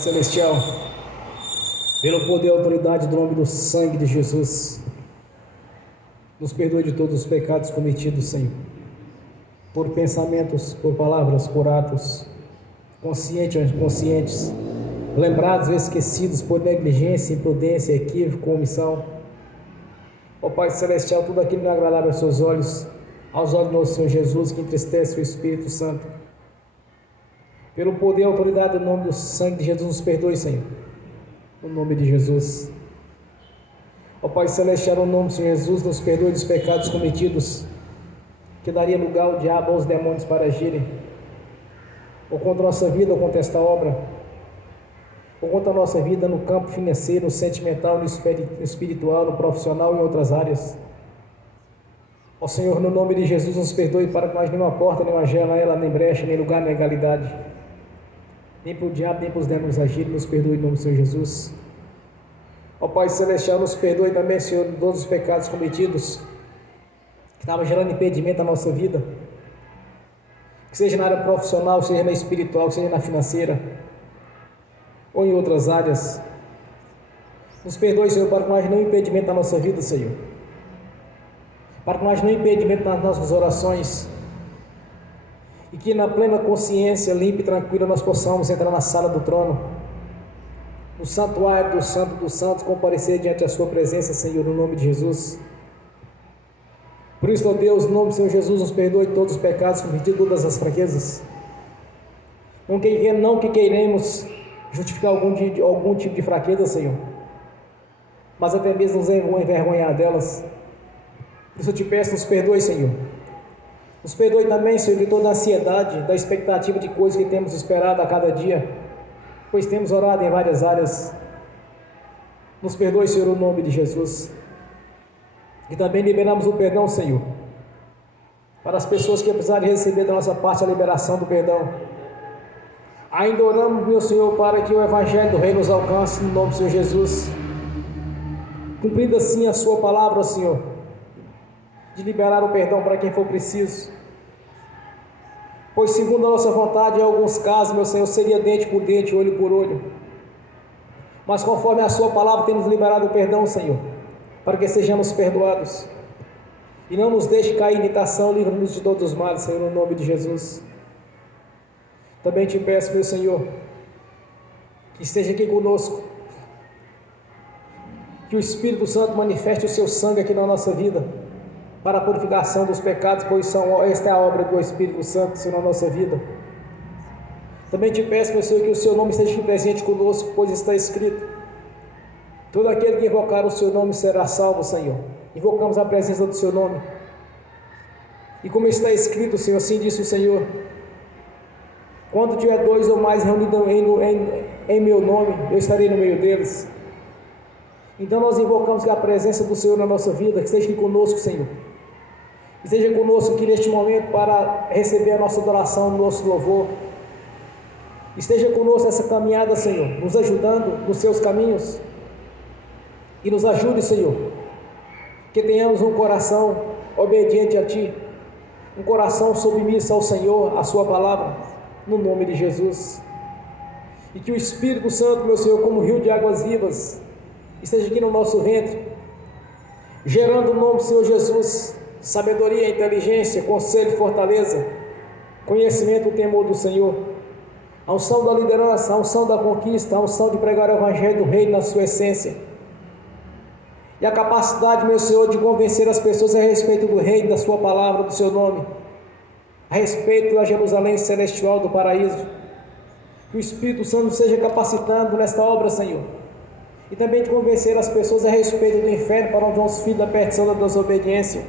Celestial, pelo poder e autoridade do nome do sangue de Jesus, nos perdoe de todos os pecados cometidos, Senhor, por pensamentos, por palavras, por atos, conscientes ou inconscientes, lembrados ou esquecidos por negligência, imprudência, equívoco, omissão. Ó Pai Celestial, tudo aquilo que não é agradável aos seus olhos, aos olhos do nosso Senhor Jesus, que entristece o Espírito Santo, pelo poder e autoridade do nome do sangue de Jesus, nos perdoe, Senhor, no nome de Jesus. Ó Pai Celestial, no nome do Senhor Jesus, nos perdoe dos pecados cometidos, que daria lugar ao diabo, aos demônios para agirem, ou contra a nossa vida, ou contra esta obra, ou contra a nossa vida no campo financeiro, no sentimental, no espiritual, no profissional e em outras áreas. Ó Senhor, no nome de Jesus, nos perdoe para que nós nenhuma porta, nenhuma janela, nem brecha, nem lugar, nem legalidade, nem para o diabo, nem para os demônios agirem, nos perdoe em nome do Senhor Jesus. Ó Pai Celestial, nos perdoe também, Senhor, de todos os pecados cometidos, que estavam gerando impedimento à nossa vida, que seja na área profissional, seja na espiritual, seja na financeira, ou em outras áreas. Nos perdoe, Senhor, para que nós não impedimento na nossa vida, Senhor, para que nós não impedimento nas nossas orações, e que na plena consciência, limpa e tranquila, nós possamos entrar na sala do trono, no santuário do Santo dos Santos, comparecer diante da sua presença, Senhor, no nome de Jesus. Por isso, ó Deus, no nome do Senhor Jesus, nos perdoe todos os pecados cometidos, todas as fraquezas. Não que queiremos justificar algum tipo de fraqueza, Senhor, mas até mesmo nos envergonhar delas. Por isso eu te peço, nos perdoe, Senhor. Nos perdoe também, Senhor, de toda a ansiedade, da expectativa de coisas que temos esperado a cada dia, pois temos orado em várias áreas. Nos perdoe, Senhor, no nome de Jesus. E também liberamos o perdão, Senhor, para as pessoas que precisarem receber da nossa parte a liberação do perdão. Ainda oramos, meu Senhor, para que o Evangelho do Rei nos alcance, no nome do Senhor Jesus, cumprindo assim a sua palavra, Senhor, de liberar o perdão para quem for preciso, pois segundo a nossa vontade, em alguns casos, meu Senhor, seria dente por dente, olho por olho, mas conforme a sua palavra temos liberado o perdão, Senhor, para que sejamos perdoados, e não nos deixe cair em tentação, livra-nos de todos os males, Senhor, no nome de Jesus. Também te peço, meu Senhor, que esteja aqui conosco, que o Espírito Santo manifeste o seu sangue aqui na nossa vida, para a purificação dos pecados, pois esta é a obra do Espírito Santo, Senhor, na nossa vida. Também te peço, meu Senhor, que o seu nome esteja aqui presente conosco, pois está escrito: todo aquele que invocar o seu nome será salvo, Senhor. Invocamos a presença do seu nome, e como está escrito, Senhor, assim disse o Senhor: quando tiver dois ou mais reunidos em meu nome, eu estarei no meio deles. Então nós invocamos a presença do Senhor na nossa vida, que esteja aqui conosco, Senhor, que esteja conosco aqui neste momento para receber a nossa adoração, o nosso louvor. Esteja conosco nessa caminhada, Senhor, nos ajudando nos seus caminhos, e nos ajude, Senhor, que tenhamos um coração obediente a Ti, um coração submisso ao Senhor, à Sua palavra, no nome de Jesus. E que o Espírito Santo, meu Senhor, como rio de águas vivas, esteja aqui no nosso ventre, gerando no nome do Senhor Jesus sabedoria, inteligência, conselho, fortaleza, conhecimento e temor do Senhor, a unção da liderança, a unção da conquista, a unção de pregar o Evangelho do Reino na sua essência, e a capacidade, meu Senhor, de convencer as pessoas a respeito do Reino, da sua palavra, do seu nome, a respeito da Jerusalém celestial, do paraíso. Que o Espírito Santo seja capacitando nesta obra, Senhor, e também de convencer as pessoas a respeito do inferno, para onde vão os filhos da perdição, da desobediência,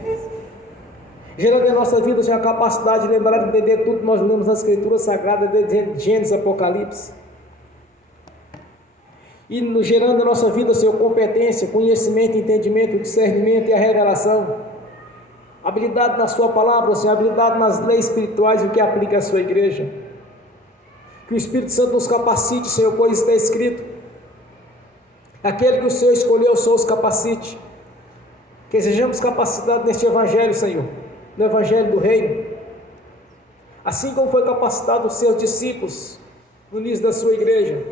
gerando em nossa vida, Senhor, a capacidade de lembrar e entender tudo que nós lemos nas Escrituras Sagradas, de Gênesis, Apocalipse, e gerando em nossa vida, Senhor, competência, conhecimento, entendimento, discernimento e a revelação, habilidade na sua palavra, Senhor, habilidade nas leis espirituais e o que aplica à sua igreja. Que o Espírito Santo nos capacite, Senhor, pois está escrito: aquele que o Senhor escolheu, o Senhor os capacite. Que sejamos capacitados neste Evangelho, Senhor, no Evangelho do Reino, assim como foi capacitado os seus discípulos no início da sua igreja,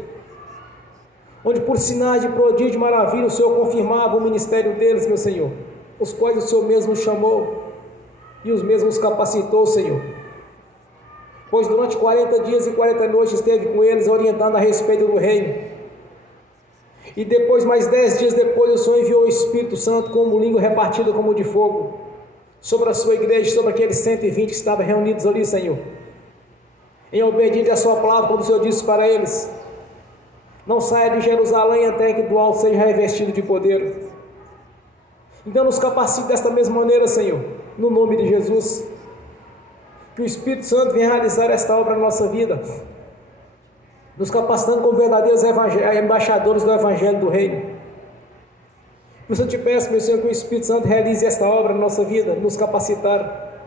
onde por sinais de prodígio e maravilha o Senhor confirmava o ministério deles, meu Senhor, os quais o Senhor mesmo chamou e os mesmos capacitou, Senhor. Pois durante 40 dias e 40 noites esteve com eles, orientando a respeito do reino. E depois, mais 10 dias depois, o Senhor enviou o Espírito Santo como língua repartida como de fogo, sobre a sua igreja, sobre aqueles 120 que estavam reunidos ali, Senhor. Em obediência à sua palavra, quando o Senhor disse para eles: não saia de Jerusalém até que do alto seja revestido de poder. Então nos capacite desta mesma maneira, Senhor, no nome de Jesus. Que o Espírito Santo venha realizar esta obra na nossa vida, nos capacitando como verdadeiros embaixadores do Evangelho do Reino. Por isso eu te peço, meu Senhor, que o Espírito Santo realize esta obra na nossa vida, nos capacitar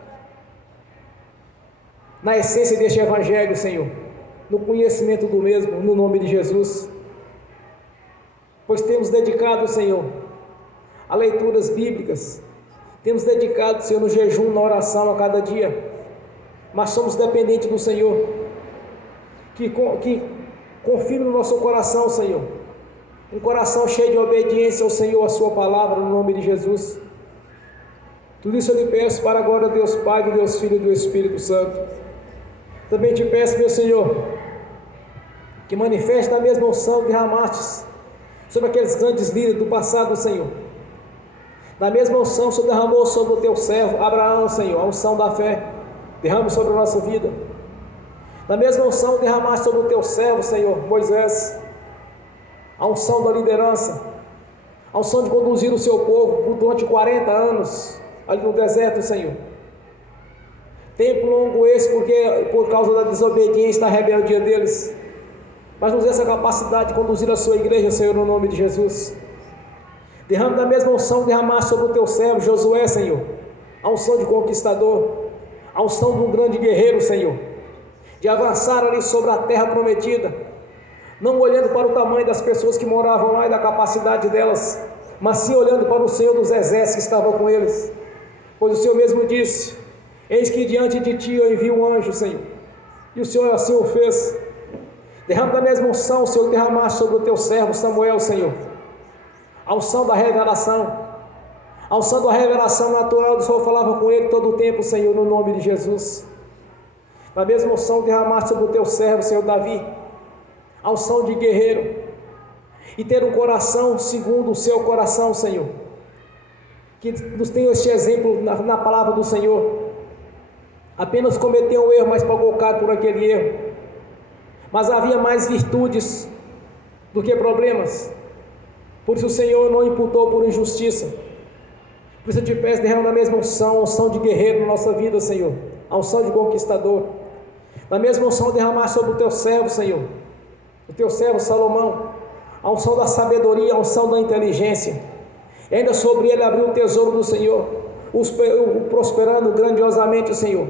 na essência deste Evangelho, Senhor, no conhecimento do mesmo, no nome de Jesus. Pois temos dedicado, Senhor, a leituras bíblicas, temos dedicado, Senhor, no jejum, na oração a cada dia, mas somos dependentes do Senhor, que confirme no nosso coração, Senhor, um coração cheio de obediência ao Senhor, a sua palavra, no nome de Jesus. Tudo isso eu lhe peço para agora, Deus Pai, do Deus Filho e do Espírito Santo. Também te peço, meu Senhor, que manifeste a mesma unção que derramastes sobre aqueles grandes líderes do passado, Senhor. Da mesma unção que o Senhor derramou sobre o teu servo Abraão, Senhor, a unção da fé, derrame sobre a nossa vida. Da mesma unção derramaste sobre o teu servo, Senhor, Moisés, a unção da liderança, a unção de conduzir o seu povo durante 40 anos, ali no deserto, Senhor. Tempo longo esse, por causa da desobediência, da rebeldia deles, mas nos dê essa capacidade de conduzir a sua igreja, Senhor, no nome de Jesus. Derrame da mesma unção que derramaste sobre o teu servo Josué, Senhor, a unção de conquistador, a unção de um grande guerreiro, Senhor, de avançar ali sobre a terra prometida, não olhando para o tamanho das pessoas que moravam lá e da capacidade delas, mas sim olhando para o Senhor dos exércitos que estava com eles, pois o Senhor mesmo disse: eis que diante de ti eu envio um anjo, Senhor, e o Senhor assim o fez. Derrama da mesma unção, Senhor, derramar sobre o teu servo Samuel, Senhor, a unção da revelação, a unção da revelação natural, o Senhor falava com ele todo o tempo, Senhor, no nome de Jesus. Da mesma unção derramar sobre o teu servo, Senhor Davi, a unção de guerreiro, e ter um coração segundo o seu coração, Senhor, que nos tenha este exemplo na palavra do Senhor. Apenas cometeu um erro, mas pagou caro por aquele erro, mas havia mais virtudes do que problemas, por isso o Senhor não imputou por injustiça. Por isso eu te peço, derrama da mesma unção, a unção de guerreiro na nossa vida, Senhor, a unção de conquistador. Da mesma unção derramar sobre o teu servo, Senhor, o teu servo Salomão, a unção da sabedoria, a unção da inteligência, e ainda sobre ele abriu o tesouro do Senhor, o prosperando grandiosamente, Senhor.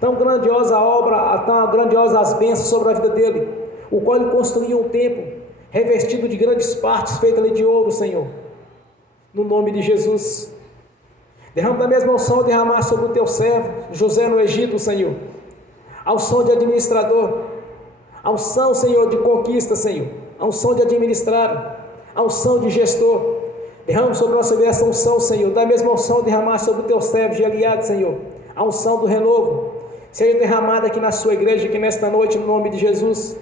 Tão grandiosa a obra, tão grandiosa as bênçãos sobre a vida dele, o qual ele construiu um templo, revestido de grandes partes, feito ali de ouro, Senhor, no nome de Jesus. Derrama da mesma unção derramar sobre o teu servo José no Egito, Senhor, a unção de administrador, a unção, Senhor, de conquista, Senhor, a unção de administrar, a unção de gestor. Derrama sobre a nossa vida essa unção, Senhor. Da mesma unção derramar sobre o teu servo de aliado, Senhor, a unção do renovo, seja derramada aqui na sua igreja, aqui nesta noite, no nome de Jesus.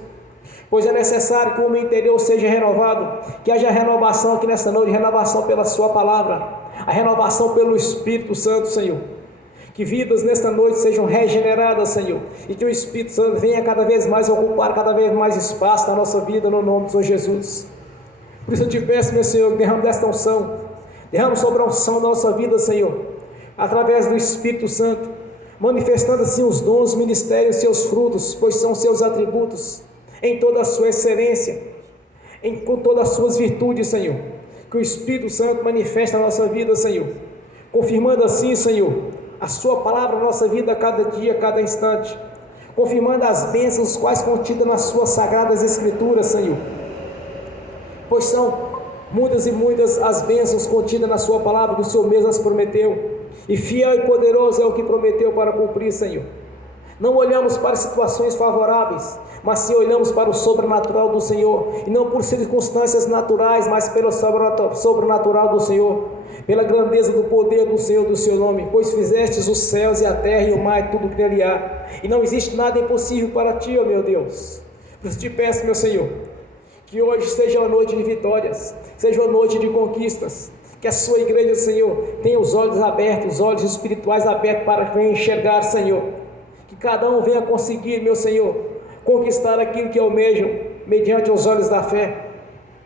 Pois é necessário que o meu interior seja renovado, que haja renovação aqui nesta noite, renovação pela sua palavra, a renovação pelo Espírito Santo, Senhor. Que vidas nesta noite sejam regeneradas, Senhor, e que o Espírito Santo venha cada vez mais ocupar cada vez mais espaço na nossa vida, no nome do Senhor Jesus. Por isso eu te peço, meu Senhor, que derrame desta unção, derrame sobre a unção da nossa vida, Senhor, através do Espírito Santo, manifestando assim os dons, os ministérios, seus frutos, pois são seus atributos, em toda a sua excelência, com todas as suas virtudes, Senhor. Que o Espírito Santo manifeste na nossa vida, Senhor, confirmando assim, Senhor, a sua palavra na nossa vida a cada dia, a cada instante, confirmando as bênçãos quais contidas nas suas sagradas escrituras, Senhor, pois são muitas e muitas as bênçãos contidas na sua palavra, que o Senhor mesmo as prometeu, e fiel e poderoso é o que prometeu para cumprir, Senhor. Não olhamos para situações favoráveis, mas sim olhamos para o sobrenatural do Senhor, e não por circunstâncias naturais, mas pelo sobrenatural do Senhor, pela grandeza do poder do Senhor, do seu nome, pois fizestes os céus e a terra e o mar e tudo que nele há, e não existe nada impossível para ti, ó meu Deus. Por isso te peço, meu Senhor, que hoje seja uma noite de vitórias, seja uma noite de conquistas, que a sua igreja, Senhor, tenha os olhos abertos, os olhos espirituais abertos para enxergar, Senhor, que cada um venha conseguir, meu Senhor, conquistar aquilo que almejam, mediante os olhos da fé,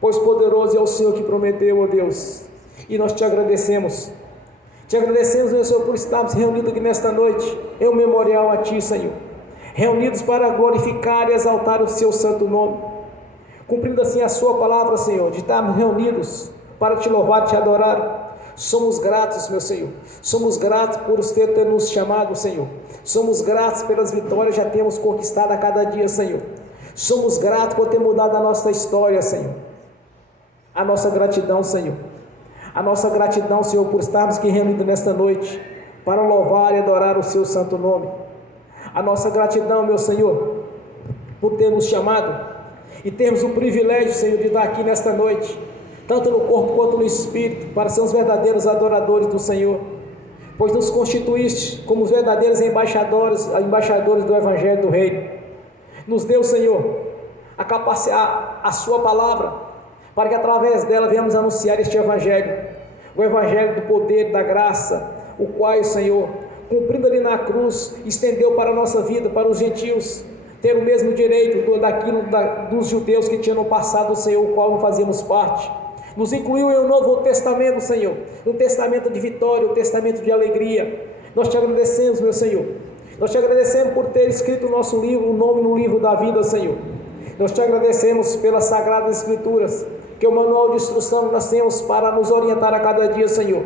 pois poderoso é o Senhor que prometeu, ó Deus, e nós te agradecemos, meu Senhor, por estarmos reunidos aqui nesta noite, em um memorial a ti, Senhor, reunidos para glorificar e exaltar o seu santo nome, cumprindo assim a sua palavra, Senhor, de estarmos reunidos para te louvar e te adorar. Somos gratos, meu Senhor, somos gratos por ter nos chamado, Senhor, somos gratos pelas vitórias que já temos conquistado a cada dia, Senhor, somos gratos por ter mudado a nossa história, Senhor, a nossa gratidão, Senhor, por estarmos aqui reunidos nesta noite, para louvar e adorar o seu santo nome, a nossa gratidão, meu Senhor, por ter nos chamado, e termos o privilégio, Senhor, de estar aqui nesta noite, tanto no corpo quanto no espírito, para sermos verdadeiros adoradores do Senhor, pois nos constituíste como verdadeiros embaixadores do Evangelho do Reino. Nos deu, Senhor, a sua palavra, para que através dela venhamos anunciar este Evangelho, o Evangelho do poder, da graça, o qual o Senhor, cumprindo ali na cruz, estendeu para a nossa vida, para os gentios, ter o mesmo direito dos judeus que tinham no passado, o Senhor, o qual não fazíamos parte. Nos incluiu em um novo testamento, Senhor, um testamento de vitória, um testamento de alegria. Nós te agradecemos, meu Senhor, nós te agradecemos por ter escrito o nosso livro, o nome no livro da vida, Senhor. Nós te agradecemos pelas Sagradas Escrituras, que é o manual de instrução que nós temos para nos orientar a cada dia, Senhor,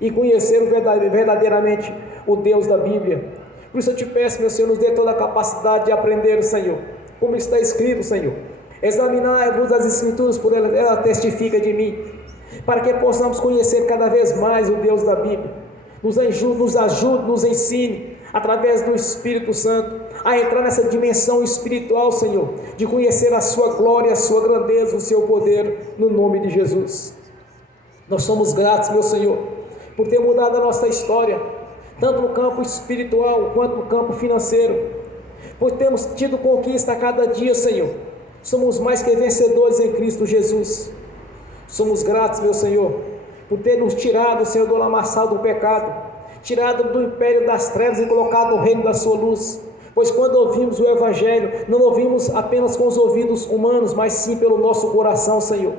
e conhecer verdadeiramente o Deus da Bíblia. Por isso eu te peço, meu Senhor, nos dê toda a capacidade de aprender, Senhor, como está escrito, Senhor. Examinar a luz das Escrituras, por ela testifica de mim, para que possamos conhecer cada vez mais o Deus da Bíblia. Nos ajude, nos ensine, através do Espírito Santo, a entrar nessa dimensão espiritual, Senhor, de conhecer a sua glória, a sua grandeza, o seu poder, no nome de Jesus. Nós somos gratos, meu Senhor, por ter mudado a nossa história, tanto no campo espiritual quanto no campo financeiro, por termos tido conquista a cada dia, Senhor. Somos mais que vencedores em Cristo Jesus. Somos gratos, meu Senhor, por ter nos tirado, Senhor, do lamaçal do pecado, tirado do império das trevas e colocado no reino da sua luz. Pois quando ouvimos o Evangelho, não ouvimos apenas com os ouvidos humanos, mas sim pelo nosso coração, Senhor.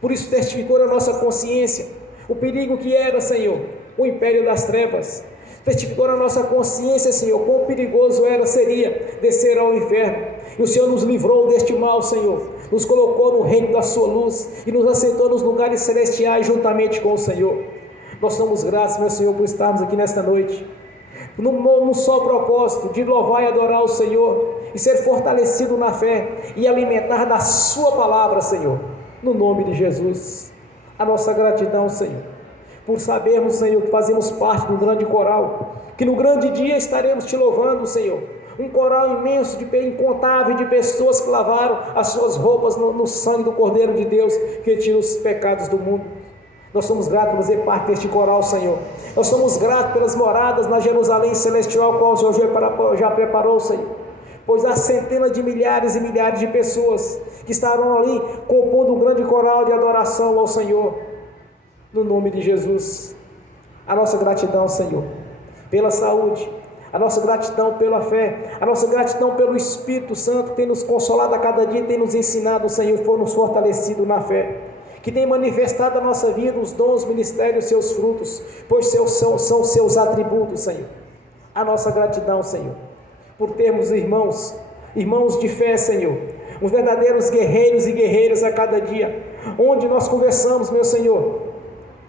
Por isso testificou na nossa consciência o perigo que era, Senhor, o império das trevas. Testificou na nossa consciência, Senhor, quão perigoso seria descer ao inferno. E o Senhor nos livrou deste mal, Senhor, nos colocou no reino da sua luz e nos assentou nos lugares celestiais juntamente com o Senhor. Nós somos gratos, meu Senhor, por estarmos aqui nesta noite, num só propósito de louvar e adorar o Senhor e ser fortalecido na fé e alimentar da sua palavra, Senhor, no nome de Jesus. A nossa gratidão, Senhor, por sabermos, Senhor, que fazemos parte do grande coral, que no grande dia estaremos te louvando, Senhor, um coral imenso, incontável de pessoas que lavaram as suas roupas no sangue do Cordeiro de Deus, que tira os pecados do mundo. Nós somos gratos por fazer parte deste coral, Senhor. Nós somos gratos pelas moradas na Jerusalém celestial, qual o Senhor já preparou, Senhor. Pois há centenas de milhares e milhares de pessoas que estarão ali compondo um grande coral de adoração ao Senhor, no nome de Jesus. A nossa gratidão, Senhor, pela saúde, a nossa gratidão pela fé, a nossa gratidão pelo Espírito Santo, que tem nos consolado a cada dia, tem nos ensinado, Senhor, foi nos fortalecido na fé, que tem manifestado a nossa vida os dons, ministérios, seus frutos, pois são seus atributos, Senhor. A nossa gratidão, Senhor, por termos irmãos de fé, Senhor, uns verdadeiros guerreiros e guerreiras a cada dia, onde nós conversamos, meu Senhor,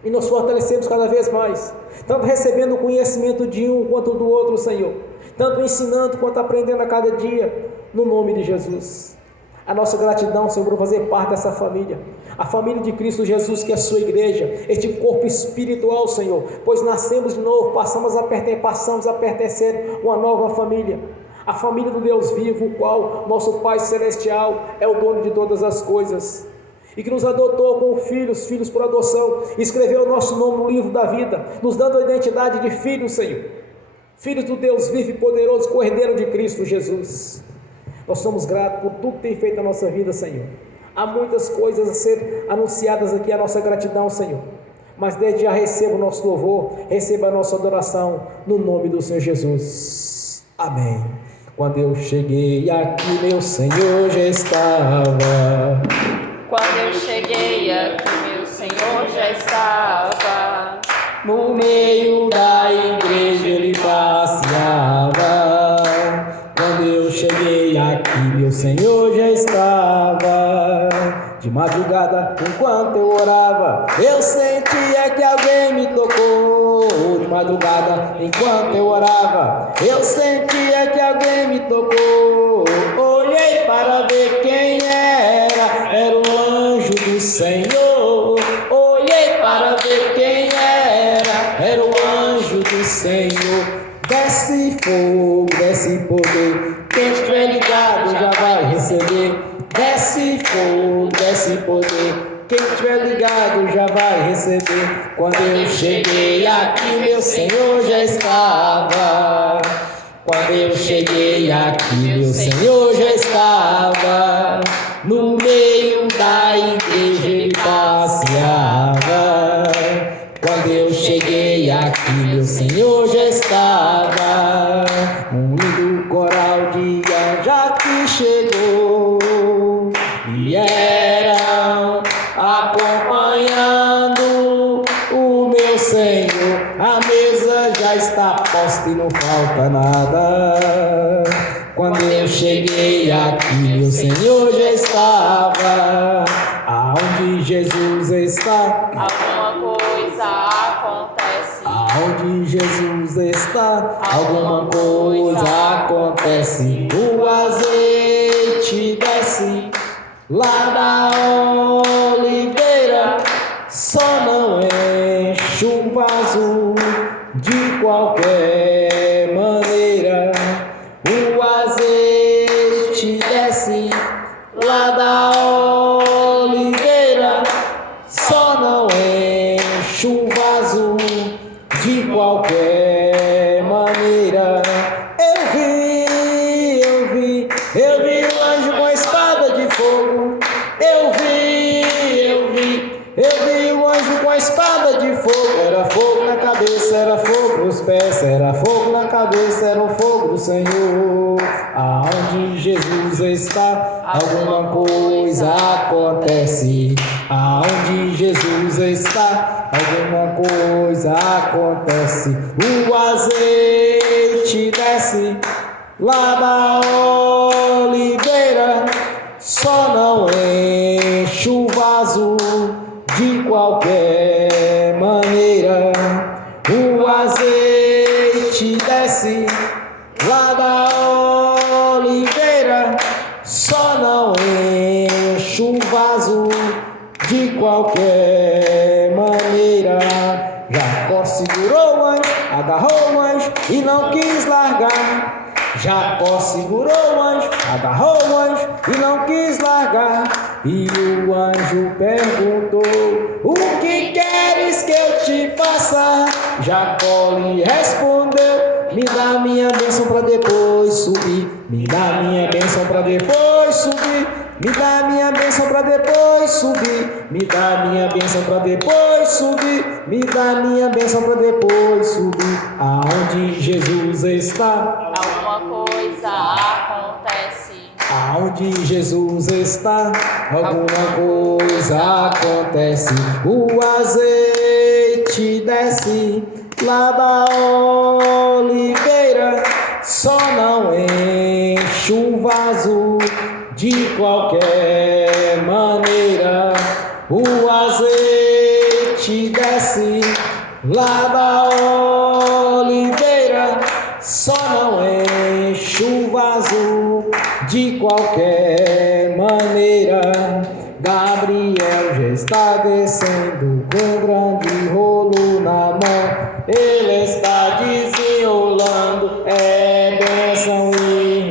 e nos fortalecemos cada vez mais, tanto recebendo o conhecimento de um quanto do outro, Senhor, tanto ensinando quanto aprendendo a cada dia, no nome de Jesus. A nossa gratidão, Senhor, por fazer parte dessa família, a família de Cristo Jesus, que é a sua igreja, este corpo espiritual, Senhor, pois nascemos de novo, passamos a pertencer a uma nova família, a família do Deus vivo, o qual nosso Pai Celestial é o dono de todas as coisas, e que nos adotou como filhos por adoção, escreveu o nosso nome no livro da vida, nos dando a identidade de filhos, Senhor, filhos do Deus vivo e poderoso, co-herdeiro de Cristo Jesus. Nós somos gratos por tudo que tem feito na nossa vida, Senhor. Há muitas coisas a ser anunciadas aqui, a nossa gratidão, Senhor, mas desde já receba o nosso louvor, receba a nossa adoração, no nome do Senhor Jesus. Amém. Quando eu cheguei aqui, meu Senhor já estava. Quando eu cheguei aqui, meu Senhor já estava. No meio da igreja ele passeava. Quando eu cheguei aqui, meu Senhor já estava. De madrugada, enquanto eu orava, eu sentia que alguém me tocou. De madrugada, enquanto eu orava, eu sentia que alguém me tocou. Olhei para ver quem era o anjo do Senhor. Olhei para ver quem era o anjo do Senhor. Desce fogo, desce poder, quem estiver ligado já vai receber. Desce fogo, desce poder, quem estiver ligado já vai receber. Quando eu cheguei aqui, meu Senhor já estava. Quando eu cheguei aqui, meu Senhor já estava. No meio da igreja ele passeava. Quando eu cheguei aqui, meu Senhor já estava. Um lindo coral de anjos aqui chegou e eram acompanhando o meu Senhor. A mesa já está posta e não falta nada. Quando eu cheguei aqui, meu Senhor já estava. Aonde Jesus está, Alguma coisa acontece. aonde Jesus está, alguma coisa acontece. O azeite desce lá da oliveira, só não enche o vaso de qualquer maneira. O azeite desce lá da oliveira, só não enche o vaso de qualquer maneira. Eu vi o anjo com a espada de fogo. Eu vi o anjo com a espada de fogo. Era fogo na cabeça, era fogo nos pés, era fogo na cabeça, era o fogo do Senhor. Aonde Jesus está, alguma coisa acontece. Aonde Jesus está, alguma coisa acontece. O azeite desce lá da oliveira, só não enche o vaso de qualquer maneira. O azeite desce lá da oliveira, só não enche o vaso de qualquer maneira. Jacó segurou o anjo, agarrou o anjo e não quis largar. Jacó segurou o anjo, agarrou o anjo e não quis largar. E o anjo perguntou: o que queres que eu te faça? Jacó lhe respondeu: me dá minha bênção para depois subir. Me dá minha bênção para depois subir. Me dá minha bênção para depois subir. Me dá minha bênção para depois subir. Me dá minha bênção para depois subir. Aonde Jesus está, Alguma coisa acontece. aonde Jesus está, alguma coisa acontece. O azeite desce lá da oliveira, só não enche o vaso de qualquer maneira. O azeite desce lá da oliveira, só não enche o vaso de qualquer maneira. Gabriel já está descendo com grande rolo na mão. Ele está desenrolando, é bênção e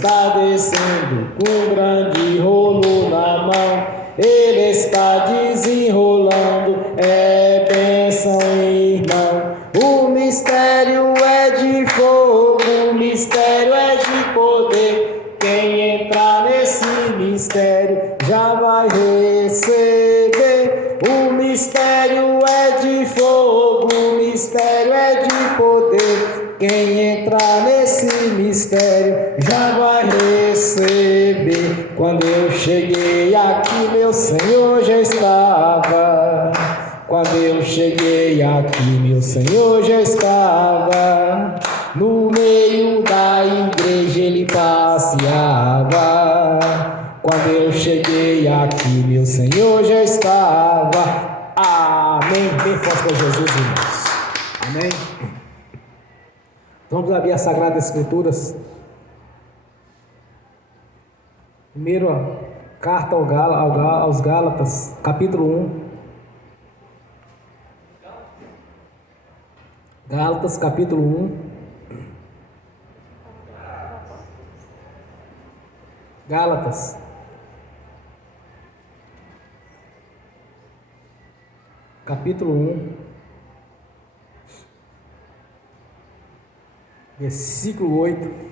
está descendo com um grande rolo na mão. Ele está desenrolando, é bênção, irmão. O mistério é de fogo, o mistério é de poder. Quem entrar nesse mistério já vai receber. O mistério é de fogo, o mistério é de poder. Quem entrar nesse mistério já vai receber. Quando eu cheguei aqui, meu Senhor já estava. Quando eu cheguei aqui, meu Senhor já estava. No meio da igreja ele passeava. Quando eu cheguei aqui, meu Senhor já estava. Amém. Bem forte para Jesus, irmãos. Amém. Vamos abrir as Sagradas Escrituras. Primeiro, carta aos Gálatas, capítulo 1. Gálatas, capítulo 1. Gálatas. Capítulo 1. Versículo 8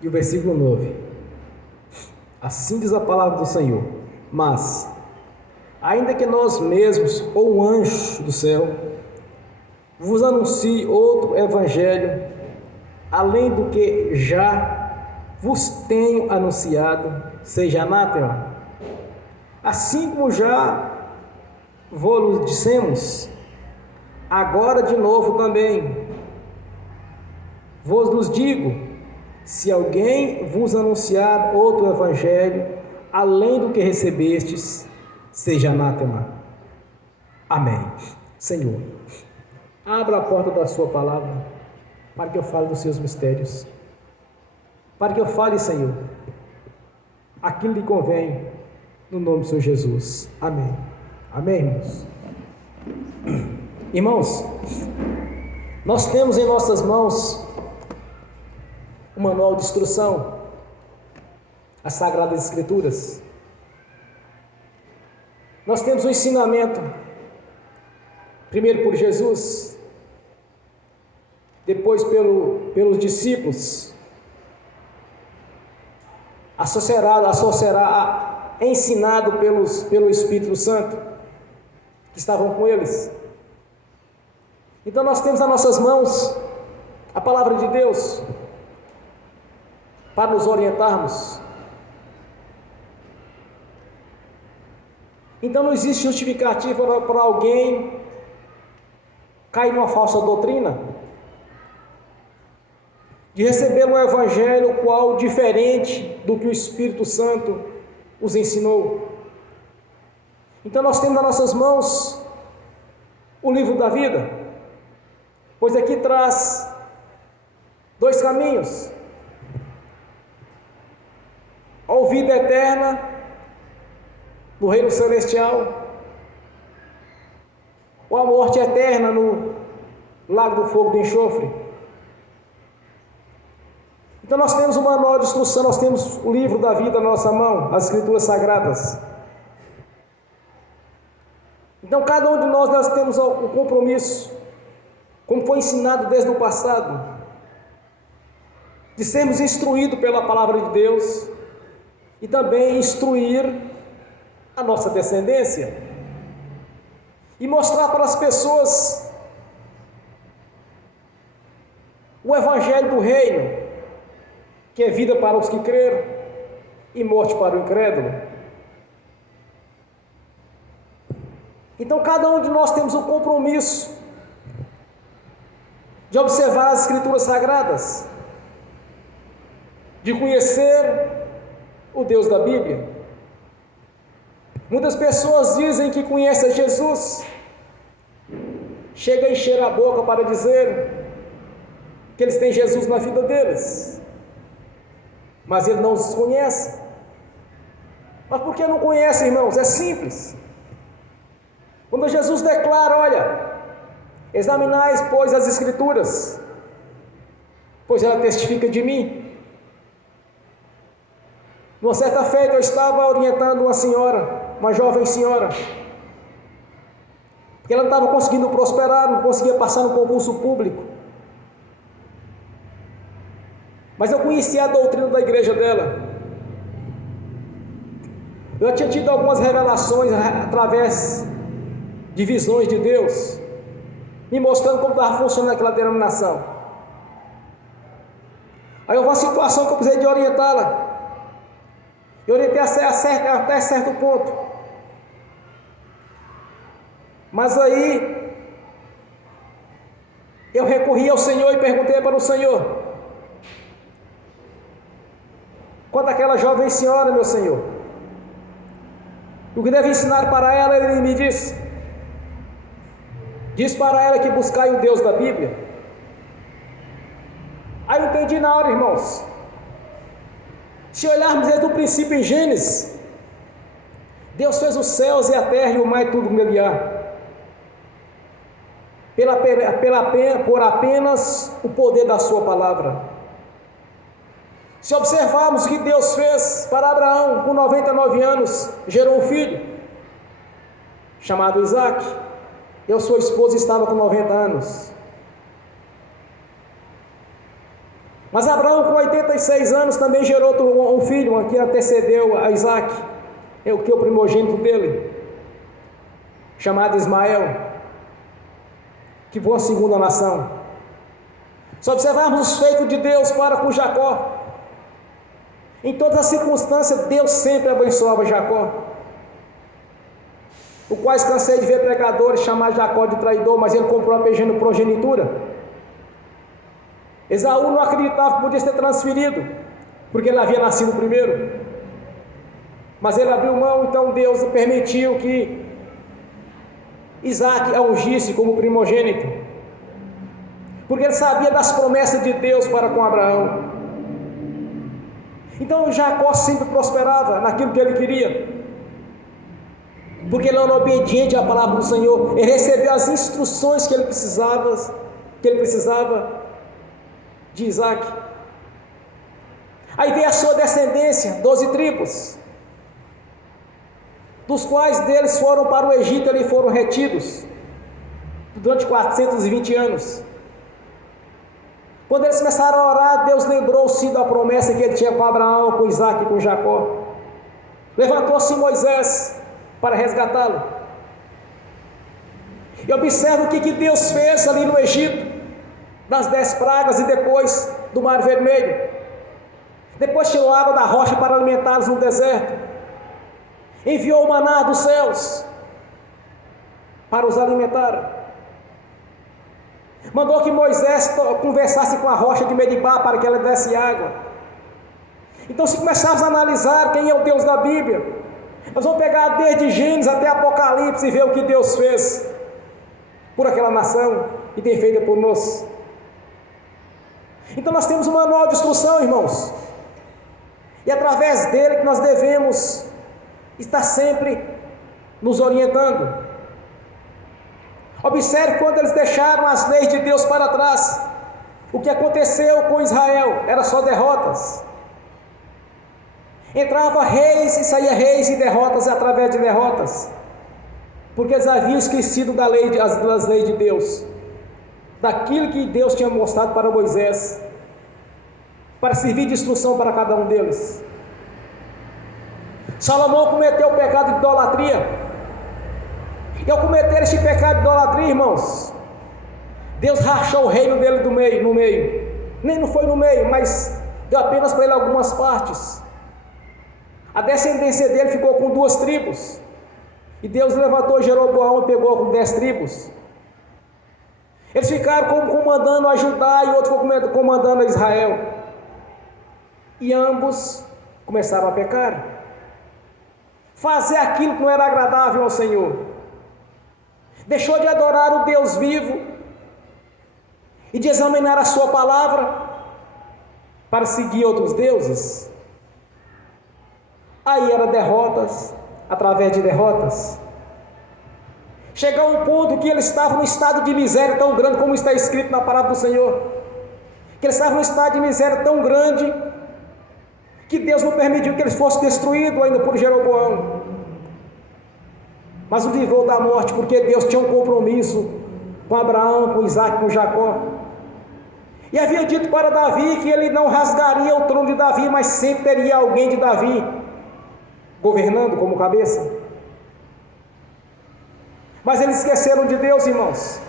e o versículo 9. Assim diz a palavra do Senhor: mas, ainda que nós mesmos, ou um anjo do céu, vos anuncie outro evangelho, além do que já vos tenho anunciado, seja anátema. Assim como já vos dissemos, agora de novo também vos digo: se alguém vos anunciar outro evangelho, além do que recebestes, seja anátema. Amém. Senhor, abra a porta da sua palavra, para que eu fale dos seus mistérios, para que eu fale, Senhor, aquilo que lhe convém, no nome do Senhor Jesus. Amém. Amém, irmãos. Irmãos, nós temos em nossas mãos o manual de instrução, as Sagradas Escrituras. Nós temos o ensinamento, primeiro por Jesus, depois pelos discípulos, ensinado pelo Espírito Santo, que estavam com eles. Então nós temos nas nossas mãos a palavra de Deus para nos orientarmos. Então não existe justificativa para alguém cair numa falsa doutrina de receber um evangelho qual diferente do que o Espírito Santo os ensinou. Então nós temos nas nossas mãos o livro da vida, pois aqui traz dois caminhos: ou vida eterna no reino celestial, ou a morte eterna no lago do fogo do enxofre. Então nós temos um manual de instrução, nós temos o livro da vida na nossa mão, as Escrituras Sagradas. Então cada um de nós temos o compromisso, como foi ensinado desde o passado, de sermos instruídos pela palavra de Deus e também instruir a nossa descendência e mostrar para as pessoas o evangelho do reino, que é vida para os que creram e morte para o incrédulo. Então cada um de nós temos o compromisso de observar as Escrituras Sagradas, de conhecer o Deus da Bíblia. Muitas pessoas dizem que conhecem Jesus, chega a encher a boca para dizer que eles têm Jesus na vida deles, mas ele não os conhece. Mas por que não conhece, irmãos? É simples. Quando Jesus declara: olha, examinais, pois, as Escrituras, pois ela testifica de mim. Numa certa feita eu estava orientando uma senhora, uma jovem senhora, porque ela não estava conseguindo prosperar, não conseguia passar no concurso público. Mas eu conhecia a doutrina da igreja dela. Eu tinha tido algumas revelações através de visões de Deus, me mostrando como estava funcionando aquela denominação. Aí houve uma situação que eu precisei de orientá-la. Eu orientei até certo ponto. Mas aí eu recorri ao Senhor e perguntei para o Senhor: quanto àquela jovem senhora, meu Senhor, o que deve ensinar para ela? Ele me disse: diz para ela que buscai o Deus da Bíblia. Aí eu entendi na hora, irmãos. Se olharmos desde o princípio em Gênesis, Deus fez os céus e a terra e o mar e tudo nele há, por apenas o poder da sua palavra. Se observarmos o que Deus fez para Abraão, com 99 anos, gerou um filho, chamado Isaac. Sua esposa estava com 90 anos. Mas Abraão, com 86 anos, também gerou um filho, que antecedeu a Isaac, que é o primogênito dele, chamado Ismael, que foi a segunda nação. Se observarmos os feitos de Deus para com Jacó, em todas as circunstâncias, Deus sempre abençoava Jacó, o qual cansei de ver pregadores chamar Jacó de traidor, mas ele comprou a progenitura. Esaú não acreditava que podia ser transferido, porque ele havia nascido primeiro, mas ele abriu mão. Então Deus permitiu que Isaac a ungisse como primogênito, porque ele sabia das promessas de Deus para com Abraão. Então Jacó sempre prosperava naquilo que ele queria, porque ele era obediente à palavra do Senhor. Ele recebeu as instruções que ele precisava de Isaac. Aí veio a sua descendência, 12 tribos, dos quais deles foram para o Egito, ali foram retidos durante 420 anos. Quando eles começaram a orar, Deus lembrou-se da promessa que ele tinha com Abraão, com Isaac e com Jacó. Levantou-se Moisés para resgatá-lo. E observa o que Deus fez ali no Egito, das 10 pragas e depois do Mar Vermelho. Depois tirou água da rocha para alimentá-los no deserto. Enviou o maná dos céus para os alimentar. Mandou que Moisés conversasse com a rocha de Meribá para que ela desse água. Então, se começarmos a analisar quem é o Deus da Bíblia, nós vamos pegar desde Gênesis até Apocalipse e ver o que Deus fez por aquela nação e tem feito por nós. Então nós temos um manual de instrução, irmãos, e através dele que nós devemos estar sempre nos orientando. Observe quando eles deixaram as leis de Deus para trás, o que aconteceu com Israel era só derrotas. Entrava reis e saía reis e derrotas através de derrotas, porque eles haviam esquecido das leis de Deus, daquilo que Deus tinha mostrado para Moisés, para servir de instrução para cada um deles. Salomão cometeu o pecado de idolatria, e ao cometer este pecado de idolatria, irmãos, Deus rachou o reino dele no meio, nem não foi no meio, mas deu apenas para ele algumas partes. A descendência dele ficou com 2 tribos, e Deus levantou Jeroboão e pegou com 10 tribos. Eles ficaram como comandando a Judá e outros comandando a Israel, e ambos começaram a pecar, fazer aquilo que não era agradável ao Senhor. Deixou de adorar o Deus vivo e de examinar a sua palavra para seguir outros deuses. Aí eram derrotas através de derrotas. Chegou um ponto que eles estavam num estado de miséria tão grande, como está escrito na palavra do Senhor, que eles estavam em um estado de miséria tão grande, que Deus não permitiu que eles fossem destruídos ainda por Jeroboão, mas o livrou da morte, porque Deus tinha um compromisso com Abraão, com Isaac, com Jacó, e havia dito para Davi que ele não rasgaria o trono de Davi, mas sempre teria alguém de Davi governando como cabeça. Mas eles esqueceram de Deus, irmãos.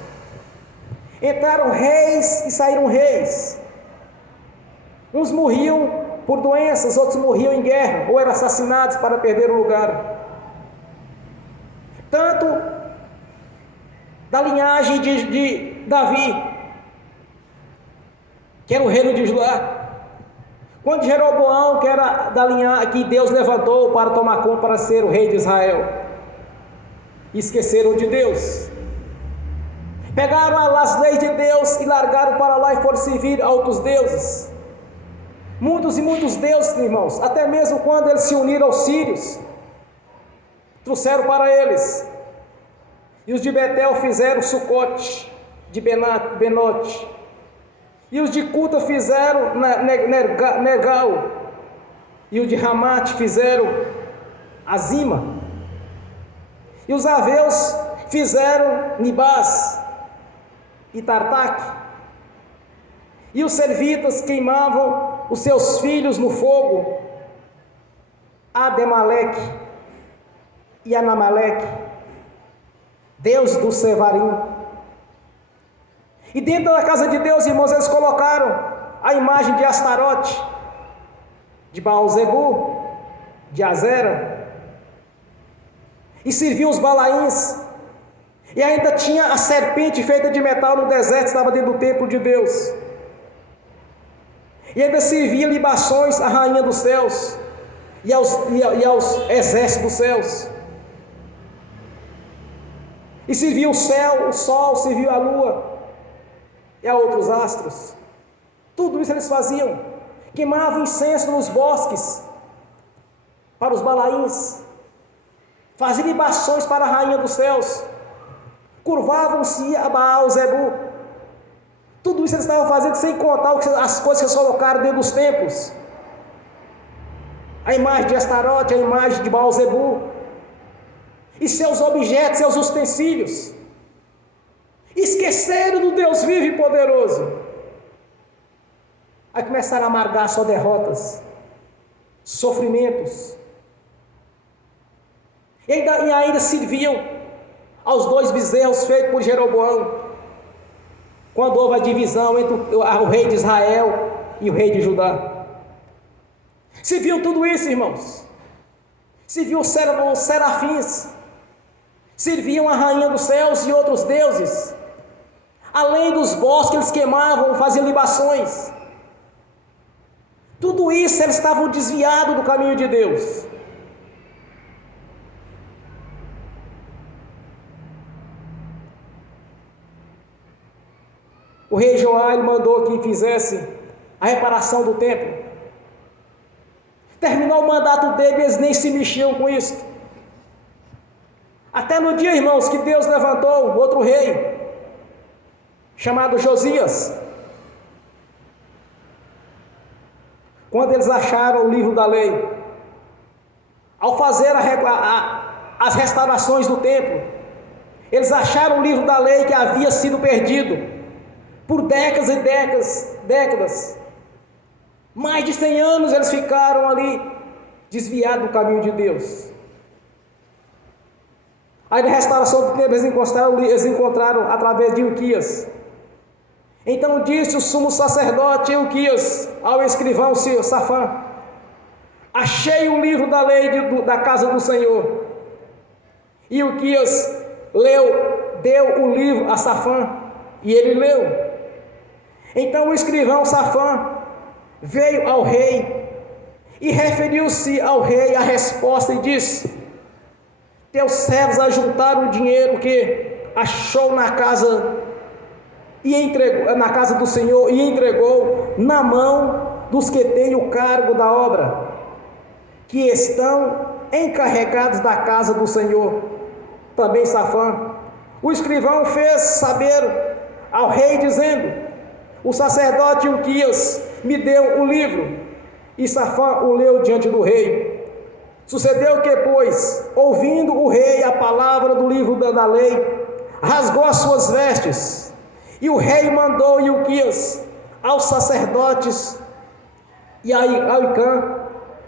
Entraram reis e saíram reis. Uns morriam por doenças, outros morriam em guerra, ou eram assassinados para perder o lugar. Tanto da linhagem de Davi, que era o reino de Judá, quanto de Jeroboão, que era da linhagem que Deus levantou para tomar conta, para ser o rei de Israel. Esqueceram de Deus. Pegaram as leis de Deus e largaram para lá e foram servir a outros deuses. Muitos e muitos deuses, irmãos, até mesmo quando eles se uniram aos sírios, trouxeram para eles. E os de Betel fizeram Sucote, de Benote. E os de Cuta fizeram Nergal. E os de Ramate fizeram Azima. E os aveus fizeram Nibás e Tartaque. E os servitas queimavam os seus filhos no fogo, Ademaleque e Anamaleque, Deus do Sevarim. E dentro da casa de Deus, irmãos, eles colocaram a imagem de Astarote, de Baal-zebu, de Azera, e serviam os Balaíns, e ainda tinha a serpente feita de metal no deserto, estava dentro do templo de Deus, e ainda servia libações à rainha dos céus, e aos exércitos dos céus, e servia o céu, o sol, servia a lua, e a outros astros. Tudo isso eles faziam. Queimavam incenso nos bosques para os Balaíns, faziam libações para a rainha dos céus, curvavam-se a Baal-zebu. Tudo isso eles estavam fazendo sem contar as coisas que eles colocaram dentro dos templos. A imagem de Astarote, a imagem de Baal-zebu, e seus objetos, seus utensílios. Esqueceram do Deus vivo e poderoso. Aí começaram a amargar só derrotas, sofrimentos. E ainda serviam aos 2 bezerros feitos por Jeroboão, quando houve a divisão entre o rei de Israel e o rei de Judá. Serviam tudo isso, irmãos. Serviam os serafins, serviam a rainha dos céus e outros deuses. Além dos bosques que eles queimavam, faziam libações. Tudo isso eles estavam desviados do caminho de Deus. O rei Joá mandou que fizesse a reparação do templo. Terminou o mandato dele, eles nem se mexiam com isso. Até no dia, irmãos, que Deus levantou outro rei, chamado Josias. Quando eles acharam o livro da lei, ao fazer as restaurações do templo, eles acharam o livro da lei que havia sido perdido por décadas e décadas. Mais de 100 anos eles ficaram ali, desviados do caminho de Deus. Aí na restauração do templo eles encontraram através de Ilquias. Então disse o sumo sacerdote Ilquias ao escrivão Safã: achei o livro da lei da casa do Senhor. E Ilquias deu o livro a Safã, e ele leu. Então o escrivão Safã veio ao rei e referiu-se ao rei a resposta e disse: teus servos ajuntaram o dinheiro que achou na casa do Senhor e entregou na mão dos que têm o cargo da obra, que estão encarregados da casa do Senhor. Também Safã, o escrivão, fez saber ao rei dizendo: O sacerdote Ilquias me deu o livro, e Safã o leu diante do rei. Sucedeu que, pois, ouvindo o rei a palavra do livro da lei, rasgou as suas vestes, e o rei mandou Ilquias aos sacerdotes, e a Aicã,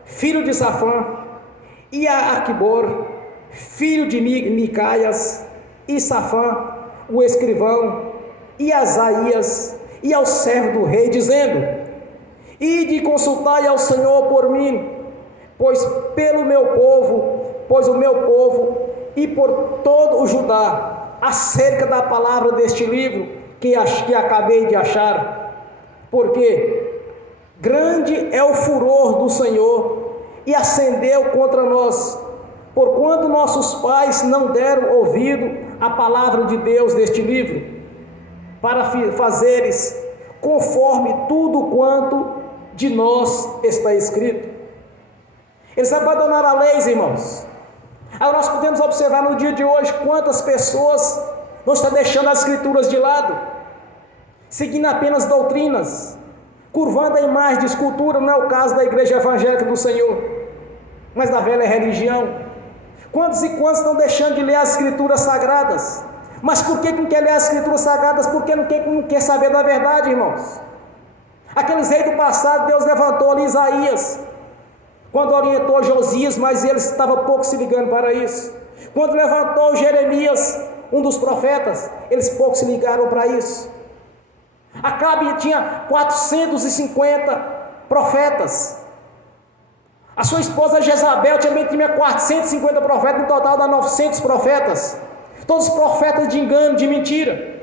filho de Safã, e a Aquibor, filho de Micaias, e Safã, o escrivão, e Asaías, e ao servo do rei, dizendo: ide consultai ao Senhor por mim, pois o meu povo e por todo o Judá, acerca da palavra deste livro que acabei de achar, porque grande é o furor do Senhor e acendeu contra nós, porquanto nossos pais não deram ouvido à palavra de Deus deste livro, para fazeres conforme tudo quanto de nós está escrito. Eles abandonaram a lei, irmãos. Aí nós podemos observar no dia de hoje quantas pessoas não estão deixando as escrituras de lado, seguindo apenas doutrinas, curvando a imagem de escultura. Não é o caso da igreja evangélica do Senhor, mas da velha religião. Quantos e quantos estão deixando de ler as escrituras sagradas? Mas por que não quer ler as escrituras sagradas? Porque não quer saber da verdade, irmãos. Aqueles reis do passado, Deus levantou ali Isaías, quando orientou Josias, mas eles estavam pouco se ligando para isso. Quando levantou Jeremias, um dos profetas, eles pouco se ligaram para isso. Acabe tinha 450 profetas. A sua esposa Jezabel também tinha 450 profetas, no total dá 900 profetas. Todos profetas de engano, de mentira.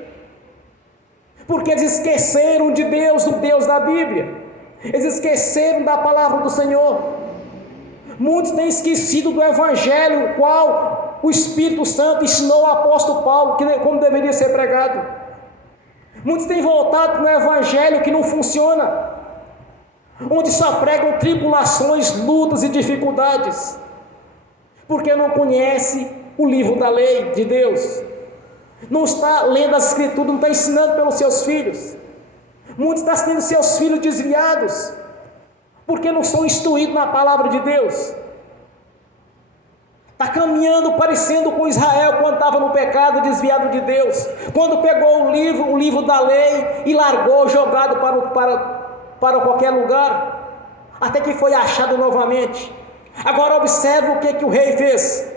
Porque eles esqueceram de Deus, do Deus da Bíblia. Eles esqueceram da palavra do Senhor. Muitos têm esquecido do Evangelho, o qual o Espírito Santo ensinou ao apóstolo Paulo, como deveria ser pregado. Muitos têm voltado para o Evangelho que não funciona, onde só pregam tribulações, lutas e dificuldades, porque não conhece o livro da lei de Deus, não está lendo as escrituras, não está ensinando pelos seus filhos. Muitos estão tendo seus filhos desviados, porque não são instruídos na palavra de Deus. Está caminhando parecendo com Israel quando estava no pecado, desviado de Deus, quando pegou o livro da lei e largou, jogado para qualquer lugar, até que foi achado novamente. Agora observe o que o rei fez.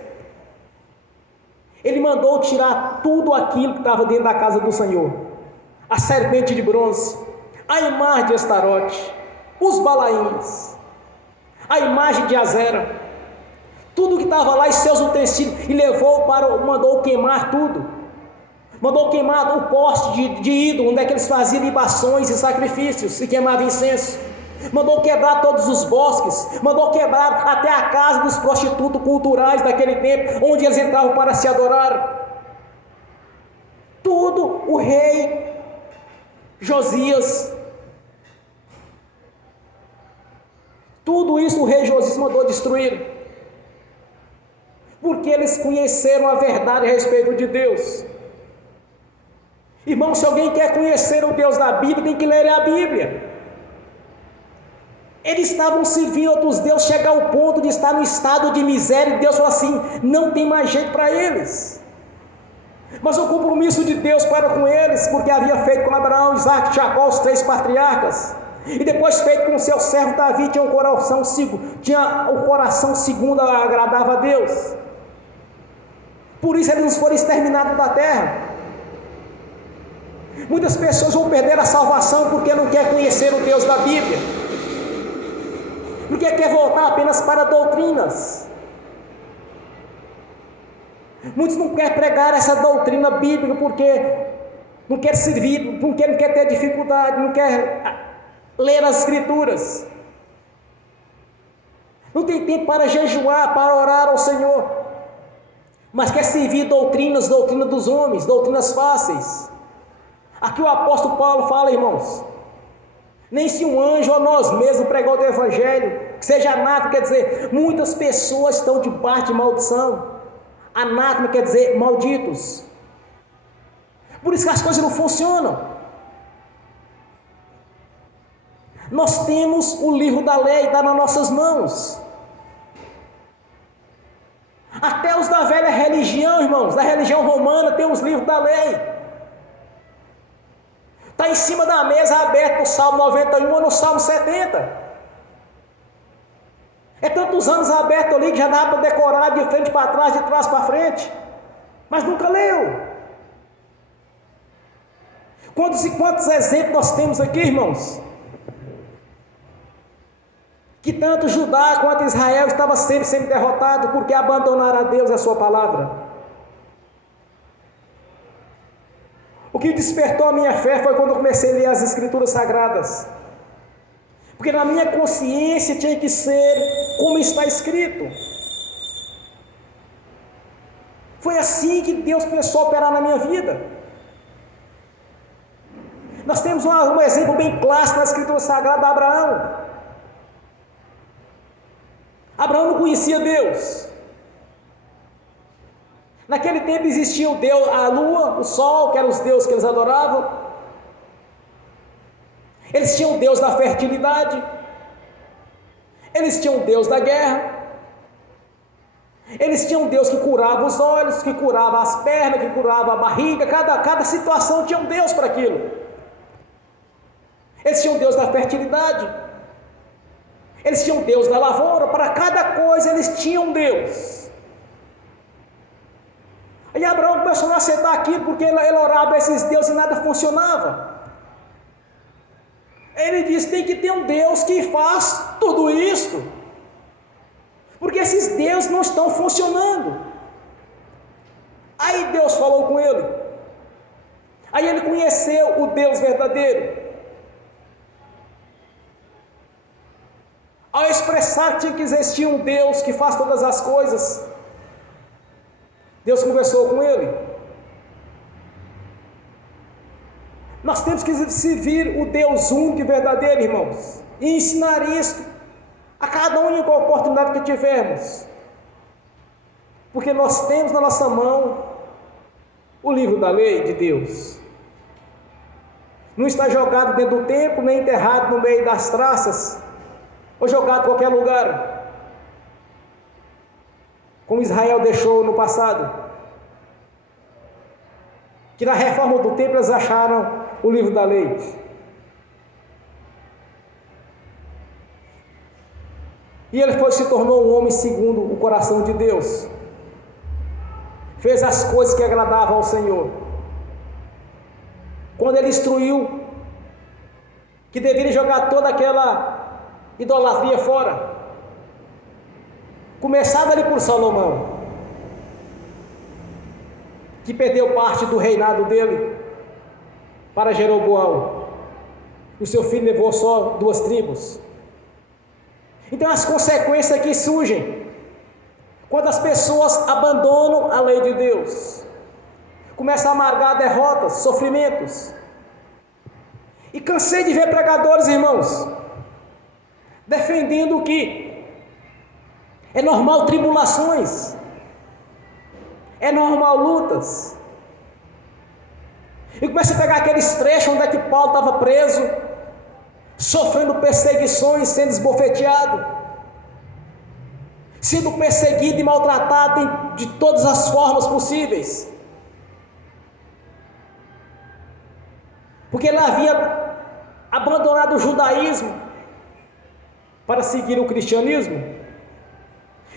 Ele mandou tirar tudo aquilo que estava dentro da casa do Senhor: a serpente de bronze, a imagem de Astarote, os balaíns, a imagem de Azera, tudo que estava lá e seus utensílios, e mandou queimar tudo. Mandou queimar o poste de ídolo, onde é que eles faziam libações e sacrifícios e queimavam incenso. Mandou quebrar todos os bosques, mandou quebrar até a casa dos prostitutos culturais daquele tempo, onde eles entravam para se adorar. Tudo o rei Josias, tudo isso o rei Josias mandou destruir, porque eles conheceram a verdade a respeito de Deus. Irmão, se alguém quer conhecer o Deus da Bíblia, tem que ler a Bíblia. Eles estavam servindo outros deuses, chegar ao ponto de estar no estado de miséria, e Deus falou assim: não tem mais jeito para eles. Mas o compromisso de Deus para com eles, porque havia feito com Abraão, Isaac e Jacó, os 3 patriarcas, e depois feito com o seu servo Davi, tinha o coração segundo agradava a Deus. Por isso eles não foram exterminados da terra. Muitas pessoas vão perder a salvação porque não quer conhecer o Deus da Bíblia, porque quer voltar apenas para doutrinas. Muitos não querem pregar essa doutrina bíblica porque não quer servir, porque não quer ter dificuldade, não quer ler as escrituras, não tem tempo para jejuar, para orar ao Senhor, mas quer servir doutrinas dos homens, doutrinas fáceis. Aqui o apóstolo Paulo fala, irmãos, nem se um anjo ou nós mesmos pregar o Evangelho, que seja anátema, quer dizer, muitas pessoas estão debaixo de maldição. Anátema quer dizer malditos. Por isso que as coisas não funcionam. Nós temos o livro da lei, está nas nossas mãos. Até os da velha religião, irmãos, da religião romana, tem os livros da lei. Está em cima da mesa, aberto no Salmo 91 ou no Salmo 70. É tantos anos aberto ali que já dá para decorar de frente para trás, de trás para frente. Mas nunca leu. Quantos e quantos exemplos nós temos aqui, irmãos? Que tanto Judá quanto Israel estava sempre sendo derrotado porque abandonaram a Deus e a sua palavra. O que despertou a minha fé foi quando eu comecei a ler as Escrituras Sagradas. Porque na minha consciência tinha que ser como está escrito. Foi assim que Deus começou a operar na minha vida. Nós temos um exemplo bem clássico na Escritura Sagrada de Abraão. Abraão não conhecia Deus. Naquele tempo existia o Deus, a lua, o sol, que eram os deuses que eles adoravam. Eles tinham o Deus da fertilidade. Eles tinham o Deus da guerra. Eles tinham um Deus que curava os olhos, que curava as pernas, que curava a barriga. Cada situação tinha um Deus para aquilo. Eles tinham o Deus da fertilidade. Eles tinham Deus da lavoura, para cada coisa eles tinham Deus. Aí Abraão começou a aceitar aquilo, porque ele orava a esses deuses e nada funcionava. Ele disse, tem que ter um Deus que faz tudo isso, porque esses deuses não estão funcionando. Aí Deus falou com ele. Aí ele conheceu o Deus verdadeiro. Ao expressar que tinha que existir um Deus que faz todas as coisas, Deus conversou com ele. Nós temos que servir o Deus único e verdadeiro, irmãos, e ensinar isso a cada única oportunidade que tivermos, porque nós temos na nossa mão o livro da lei de Deus. Não está jogado dentro do templo, nem enterrado no meio das traças, ou jogado em qualquer lugar, como Israel deixou no passado, que na reforma do templo eles acharam o livro da lei. E ele se tornou um homem segundo o coração de Deus, fez as coisas que agradavam ao Senhor. Quando ele instruiu que deveria jogar toda aquela idolatria fora, começado ali por Salomão, que perdeu parte do reinado dele para Jeroboão, e o seu filho levou só 2 tribos. Então as consequências que surgem quando as pessoas abandonam a lei de Deus, começam a amargar derrotas, sofrimentos. E cansei de ver pregadores, irmãos, defendendo que é normal tribulações, é normal lutas. E começa a pegar aqueles trechos onde é que Paulo estava preso, sofrendo perseguições, sendo esbofeteado, sendo perseguido e maltratado de todas as formas possíveis, porque ele havia abandonado o judaísmo para seguir o cristianismo.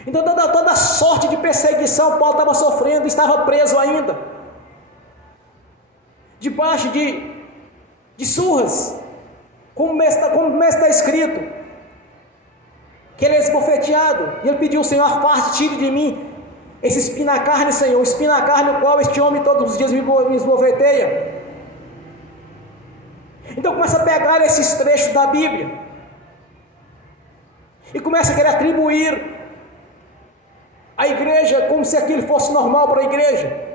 Então toda sorte de perseguição Paulo estava sofrendo, estava preso ainda, debaixo de surras, como está escrito, que ele é esbofeteado, e ele pediu ao Senhor, afaste, tire de mim esse espinho na carne, Senhor, espinho na carne, o qual este homem todos os dias me esbofeteia. Então começa a pegar esses trechos da Bíblia, e começa a querer atribuir a igreja como se aquilo fosse normal para a igreja.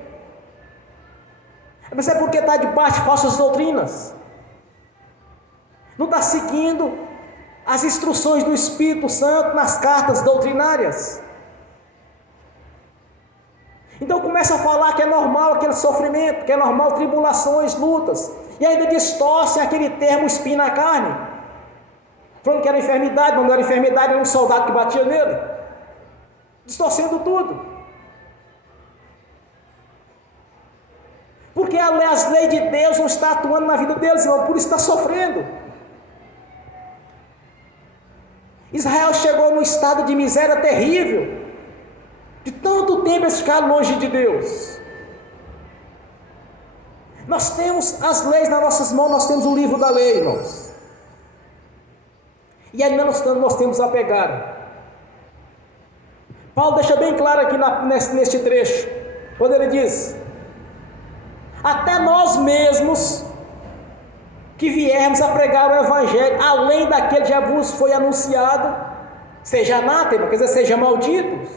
Mas é porque está debaixo de falsas doutrinas, não está seguindo as instruções do Espírito Santo nas cartas doutrinárias. Então começa a falar que é normal aquele sofrimento, que é normal tribulações, lutas, e ainda distorcem aquele termo espinho na carne. falando que era enfermidade, mas não era enfermidade, era um soldado que batia nele, distorcendo tudo. Porque as leis de Deus não estão atuando na vida deles, irmão, por isso está sofrendo. Israel chegou num estado de miséria terrível, de tanto tempo eles ficaram longe de Deus. Nós temos as leis nas nossas mãos, nós temos o livro da lei, irmãos. E ainda nós temos a pegar. Paulo deixa bem claro aqui neste trecho, quando ele diz: até nós mesmos que viemos a pregar o Evangelho, além daquele que já vos foi anunciado, seja anátema, quer dizer, seja malditos.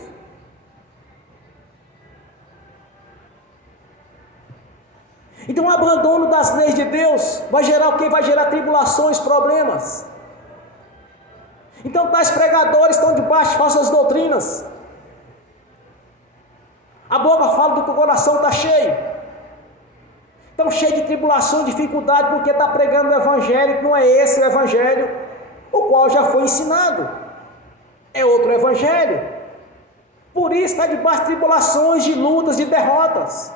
Então o abandono das leis de Deus vai gerar o quê? Vai gerar tribulações, problemas. Então tais pregadores estão debaixo de falsas doutrinas. A boca fala do que o coração está cheio. Então cheio de tribulação, dificuldade, porque está pregando o Evangelho, que não é esse o Evangelho, o qual já foi ensinado. É outro Evangelho. Por isso está debaixo de tribulações, de lutas, de derrotas.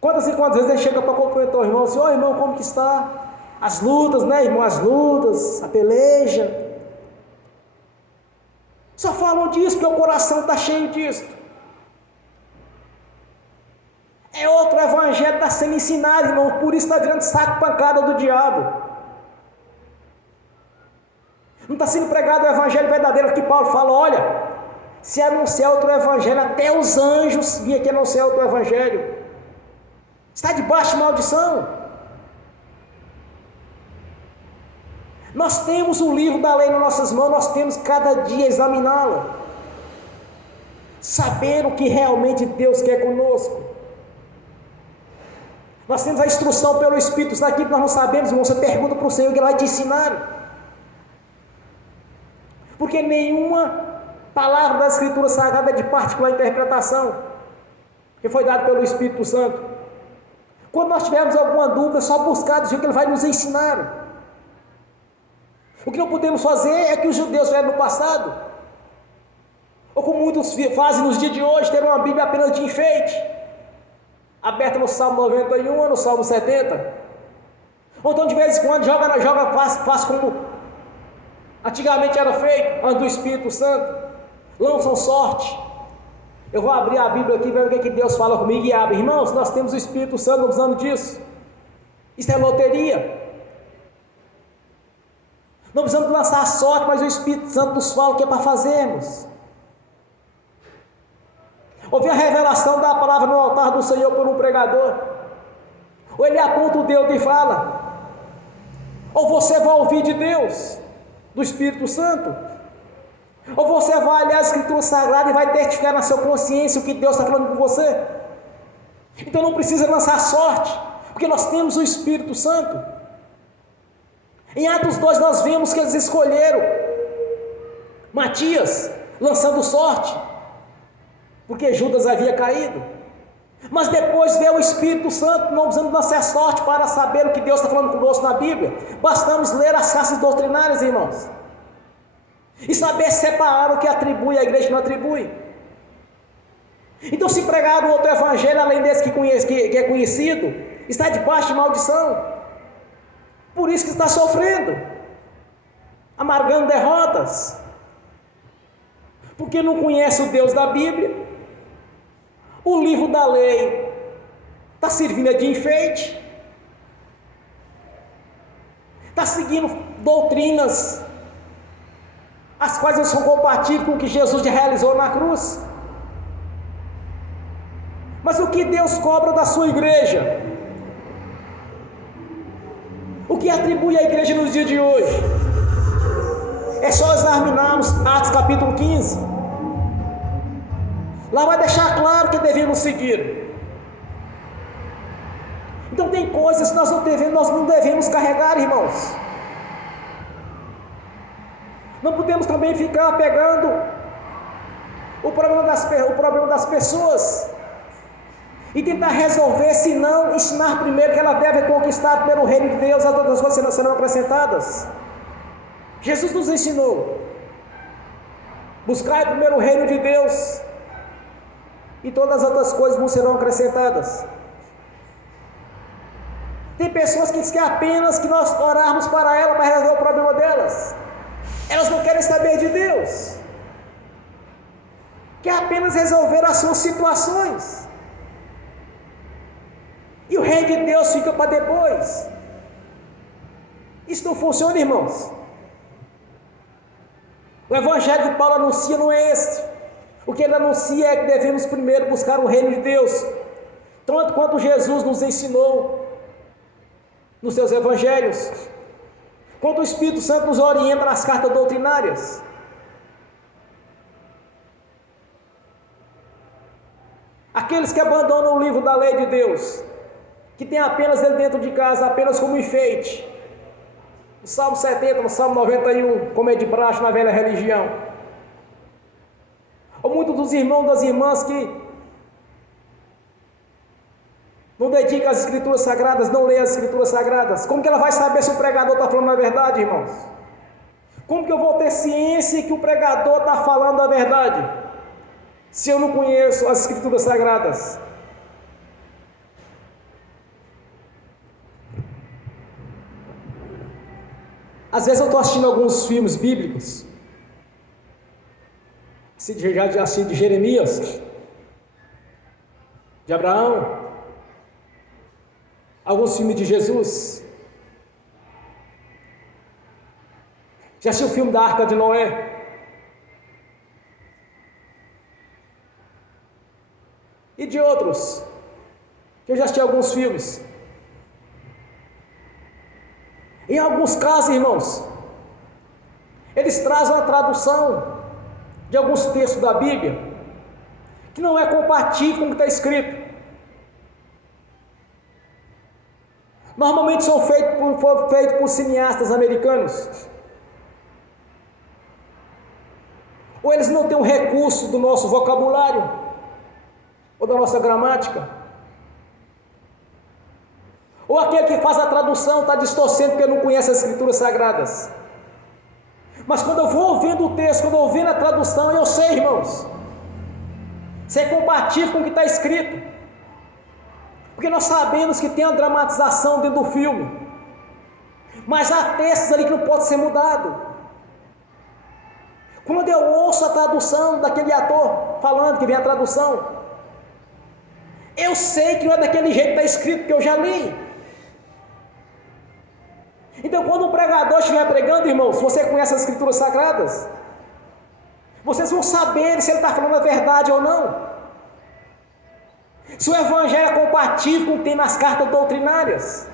Quantas e quantas vezes ele chega para cumprimentar o irmão, assim: ó irmão, como que está? As lutas, né irmão? As lutas, a peleja. Só falam disso porque o coração está cheio disso. É outro evangelho que está sendo ensinado, irmão, por isso está virando saco pancada do diabo. Não está sendo pregado o evangelho verdadeiro que Paulo fala: olha, se anunciar outro evangelho, até os anjos vinham aqui anunciar outro evangelho. Está debaixo de maldição. Nós temos o livro da lei nas nossas mãos, nós temos cada dia examiná-la, saber o que realmente Deus quer conosco. Nós temos a instrução pelo Espírito, isso aqui que nós não sabemos, irmão, você pergunta para o Senhor que Ele vai te ensinar. Porque nenhuma palavra da Escritura Sagrada é de particular interpretação, que foi dada pelo Espírito Santo. Quando nós tivermos alguma dúvida, é só buscar do Senhor que Ele vai nos ensinar. O que não podemos fazer é que os judeus fizeram no passado, ou como muitos fazem nos dias de hoje, ter uma Bíblia apenas de enfeite, aberta no Salmo 91 ou no Salmo 70, ou então de vez em quando faz como antigamente era feito, antes do Espírito Santo, lançam sorte. Eu vou abrir a Bíblia aqui e ver o que Deus fala comigo e abre. Irmãos, nós temos o Espírito Santo, não precisamos disso. Isso é loteria. Não precisamos lançar a sorte, mas o Espírito Santo nos fala o que é para fazermos. Ouvir a revelação da palavra no altar do Senhor por um pregador, ou ele aponta o dedo e fala, ou você vai ouvir de Deus, do Espírito Santo, ou você vai ler a Escritura Sagrada e vai testificar na sua consciência o que Deus está falando com você. Então não precisa lançar sorte, porque nós temos o Espírito Santo. Em Atos 2 nós vemos que eles escolheram Matias, lançando sorte, porque Judas havia caído. Mas depois veio o Espírito Santo, não precisamos lançar sorte para saber o que Deus está falando conosco na Bíblia. Bastamos ler as raças doutrinárias, irmãos, e saber separar o que atribui à igreja e não atribui. Então, se pregar um outro evangelho, além desse que é conhecido, está debaixo de maldição. Por isso que está sofrendo, amargando derrotas, porque não conhece o Deus da Bíblia. O livro da lei está servindo de enfeite, está seguindo doutrinas as quais não são compatíveis com o que Jesus já realizou na cruz. Mas o que Deus cobra da sua igreja? O que atribui à igreja nos dias de hoje? É só examinarmos Atos capítulo 15. Lá vai deixar claro que devemos seguir. Então tem coisas que nós não devemos carregar, irmãos. Não podemos também ficar pegando o problema das pessoas e tentar resolver, se não ensinar primeiro que ela deve conquistar pelo reino de Deus, as outras coisas serão acrescentadas. Jesus nos ensinou: buscai primeiro o reino de Deus, e todas as outras coisas vos serão acrescentadas. Tem pessoas que dizem que apenas que nós orarmos para ela para resolver o problema delas. Elas não querem saber de Deus, quer apenas resolver as suas situações, e o reino de Deus fica para depois. Isso não funciona, irmãos. O evangelho que Paulo anuncia não é esse. O que ele anuncia é que devemos primeiro buscar o reino de Deus, tanto quanto Jesus nos ensinou nos seus evangelhos, quanto o Espírito Santo nos orienta nas cartas doutrinárias. Aqueles que abandonam o livro da lei de Deus, que tem apenas ele dentro de casa, apenas como enfeite, no Salmo 70, no Salmo 91, como é de praxe na velha religião, ou muitos dos irmãos e das irmãs que não dedicam às Escrituras Sagradas, não leem as Escrituras Sagradas. Como que ela vai saber se o pregador está falando a verdade, irmãos? Como que eu vou ter ciência que o pregador está falando a verdade, se eu não conheço as Escrituras Sagradas? Às vezes eu estou assistindo alguns filmes bíblicos, já assisti de Jeremias, de Abraão, alguns filmes de Jesus. Já assistiu o filme da Arca de Noé? E de outros, eu já assisti alguns filmes. Em alguns casos, irmãos, eles trazem uma tradução de alguns textos da Bíblia que não é compatível com o que está escrito. Normalmente foram feitos por cineastas americanos. Ou eles não têm um recurso do nosso vocabulário, ou da nossa gramática. Ou aquele que faz a tradução está distorcendo porque não conhece as Escrituras Sagradas. Mas quando eu vou ouvindo o texto, quando eu ouvindo a tradução, eu sei, irmãos, se é compatível com o que está escrito. Porque nós sabemos que tem uma dramatização dentro do filme, mas há textos ali que não pode ser mudado. Quando eu ouço a tradução daquele ator falando, que vem a tradução, eu sei que não é daquele jeito que está escrito, porque eu já li. Então, quando um pregador estiver pregando, irmãos, se você conhece as Escrituras Sagradas, vocês vão saber se ele está falando a verdade ou não. Se o evangelho é compatível com o que tem nas cartas doutrinárias.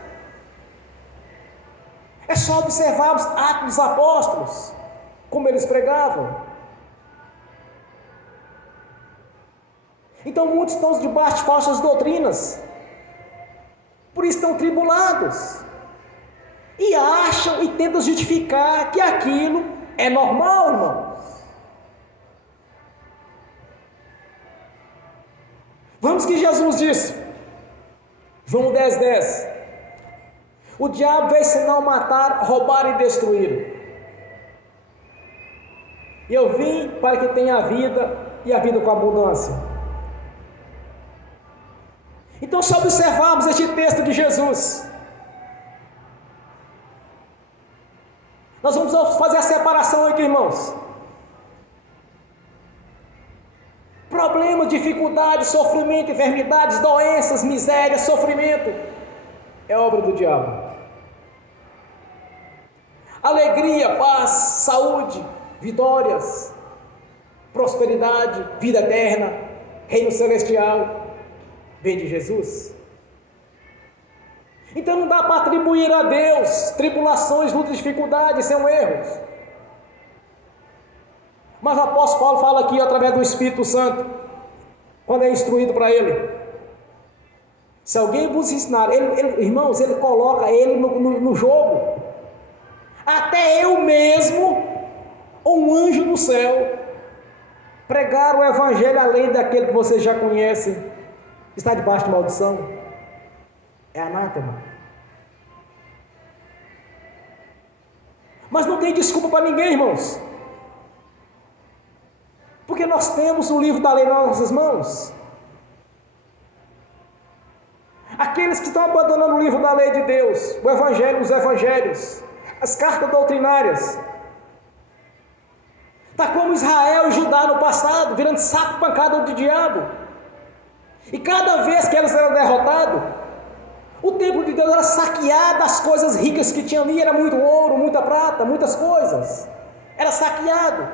É só observar os Atos dos Apóstolos, como eles pregavam. Então muitos estão debaixo de falsas doutrinas, por isso estão tribulados, e acham e tentam justificar que aquilo é normal, irmão. Vamos que Jesus disse, João 10:10, o diabo veio senão matar, roubar e destruir. E eu vim para que tenha a vida e a vida com abundância. Então, se observarmos este texto de Jesus, nós vamos fazer a separação aqui, irmãos. Problemas, dificuldades, sofrimento, enfermidades, doenças, miséria, sofrimento, é obra do diabo. Alegria, paz, saúde, vitórias, prosperidade, vida eterna, reino celestial, vem de Jesus. Então não dá para atribuir a Deus tribulações, lutas, dificuldades, são erros. Mas o apóstolo Paulo fala aqui através do Espírito Santo, quando é instruído para ele: se alguém vos ensinar, irmãos, ele coloca ele no jogo. Até eu mesmo, ou um anjo do céu, pregar o evangelho além daquele que vocês já conhecem, está debaixo de maldição, é anátema. Mas não tem desculpa para ninguém, irmãos, porque nós temos o livro da lei nas nossas mãos. Aqueles que estão abandonando o livro da lei de Deus, o evangelho, os evangelhos, as cartas doutrinárias, está como Israel e Judá no passado, virando saco pancada do diabo. E cada vez que eles eram derrotados, o templo de Deus era saqueado, as coisas ricas que tinham ali, era muito ouro, muita prata, muitas coisas, era saqueado.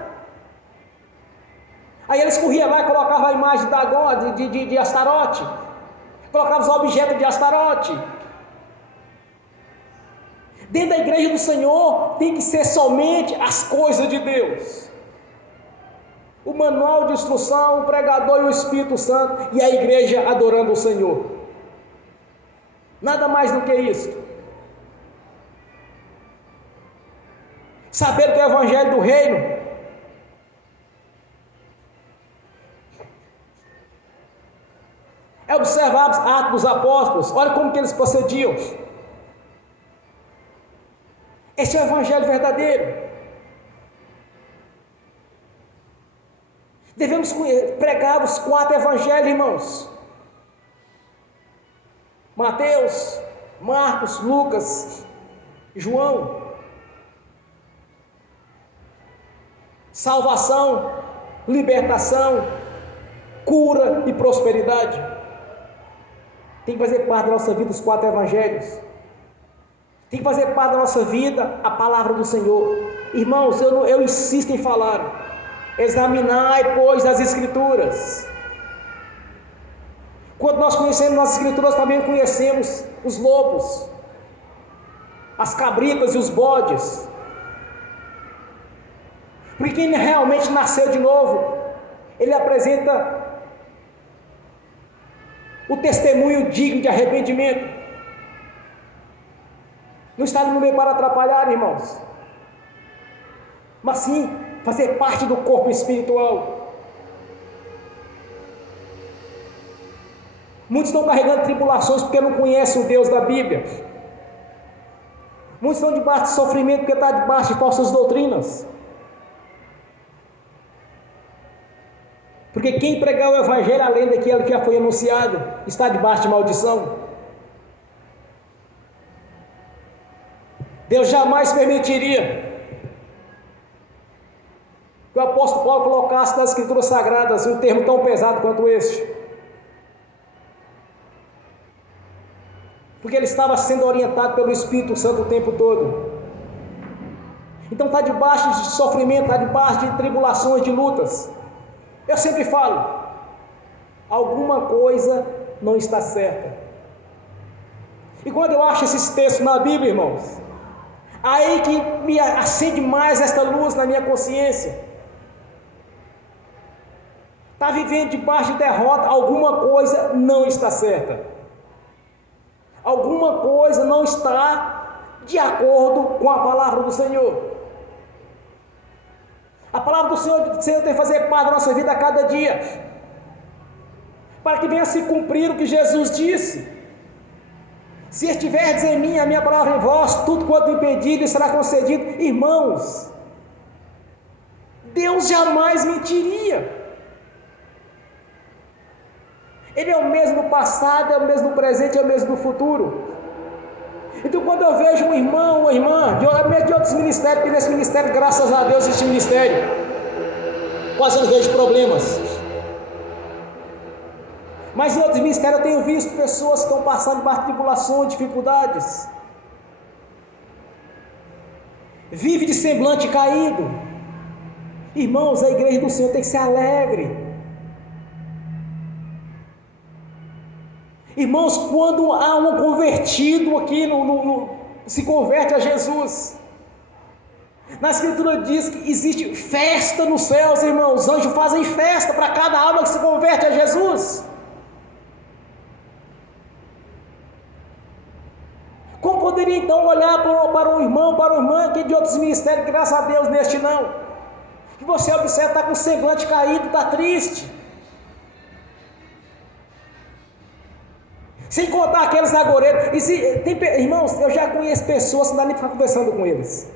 Aí eles corriam lá e colocavam a imagem de Dagon, de Astarote, colocavam os objetos de Astarote. Dentro da igreja do Senhor tem que ser somente as coisas de Deus. O manual de instrução, o pregador e o Espírito Santo, e a igreja adorando o Senhor. Nada mais do que isso. Saber que é o evangelho do reino é observar os atos dos apóstolos. Olha como que eles procediam. Esse é o evangelho verdadeiro. Devemos pregar os 4 evangelhos, irmãos: Mateus, Marcos, Lucas, João. Salvação, libertação, cura e prosperidade. Tem que fazer parte da nossa vida os 4 evangelhos. Tem que fazer parte da nossa vida a palavra do Senhor. Irmãos, eu insisto em falar: examinai, pois, as Escrituras. Quando nós conhecemos as Escrituras, também conhecemos os lobos, as cabritas e os bodes. Porque quem realmente nasceu de novo, ele apresenta o testemunho digno de arrependimento. Não está no meio para atrapalhar, irmãos, mas sim fazer parte do corpo espiritual. Muitos estão carregando tribulações porque não conhecem o Deus da Bíblia. Muitos estão debaixo de sofrimento porque estão debaixo de falsas doutrinas. Porque quem pregar o evangelho além daquilo que já foi anunciado está debaixo de maldição. Deus jamais permitiria que o apóstolo Paulo colocasse nas Escrituras Sagradas um termo tão pesado quanto este. Porque ele estava sendo orientado pelo Espírito Santo o tempo todo. Então está debaixo de sofrimento, está debaixo de tribulações, de lutas. Eu sempre falo: alguma coisa não está certa. E quando eu acho esses textos na Bíblia, irmãos, aí que me acende mais esta luz na minha consciência. Está vivendo debaixo de derrota, alguma coisa não está certa. Alguma coisa não está de acordo com a palavra do Senhor. A palavra do Senhor tem que fazer parte da nossa vida a cada dia, para que venha se cumprir o que Jesus disse: se estiverdes em mim, a minha palavra em vós, tudo quanto me pedirdes será concedido. Irmãos, Deus jamais mentiria. Ele é o mesmo no passado, é o mesmo no presente, é o mesmo no futuro. Então, quando eu vejo um irmão, uma irmã, de outros ministérios, porque nesse ministério, graças a Deus, existe ministério, quase não vejo problemas. Mas em outros ministérios eu tenho visto pessoas que estão passando por tribulações, dificuldades. Vive de semblante caído. Irmãos, a igreja do Senhor tem que ser alegre. Irmãos, quando há um convertido aqui, se converte a Jesus, na Escritura diz que existe festa nos céus, irmãos. Os anjos fazem festa para cada alma que se converte a Jesus. Como poderia então olhar para um irmão, para uma irmã que é de outros ministérios, graças a Deus neste não, que você observa, está com o semblante caído, está triste. Sem contar aqueles agoureiros. Irmãos, eu já conheço pessoas que não dá nem para ficar conversando com eles.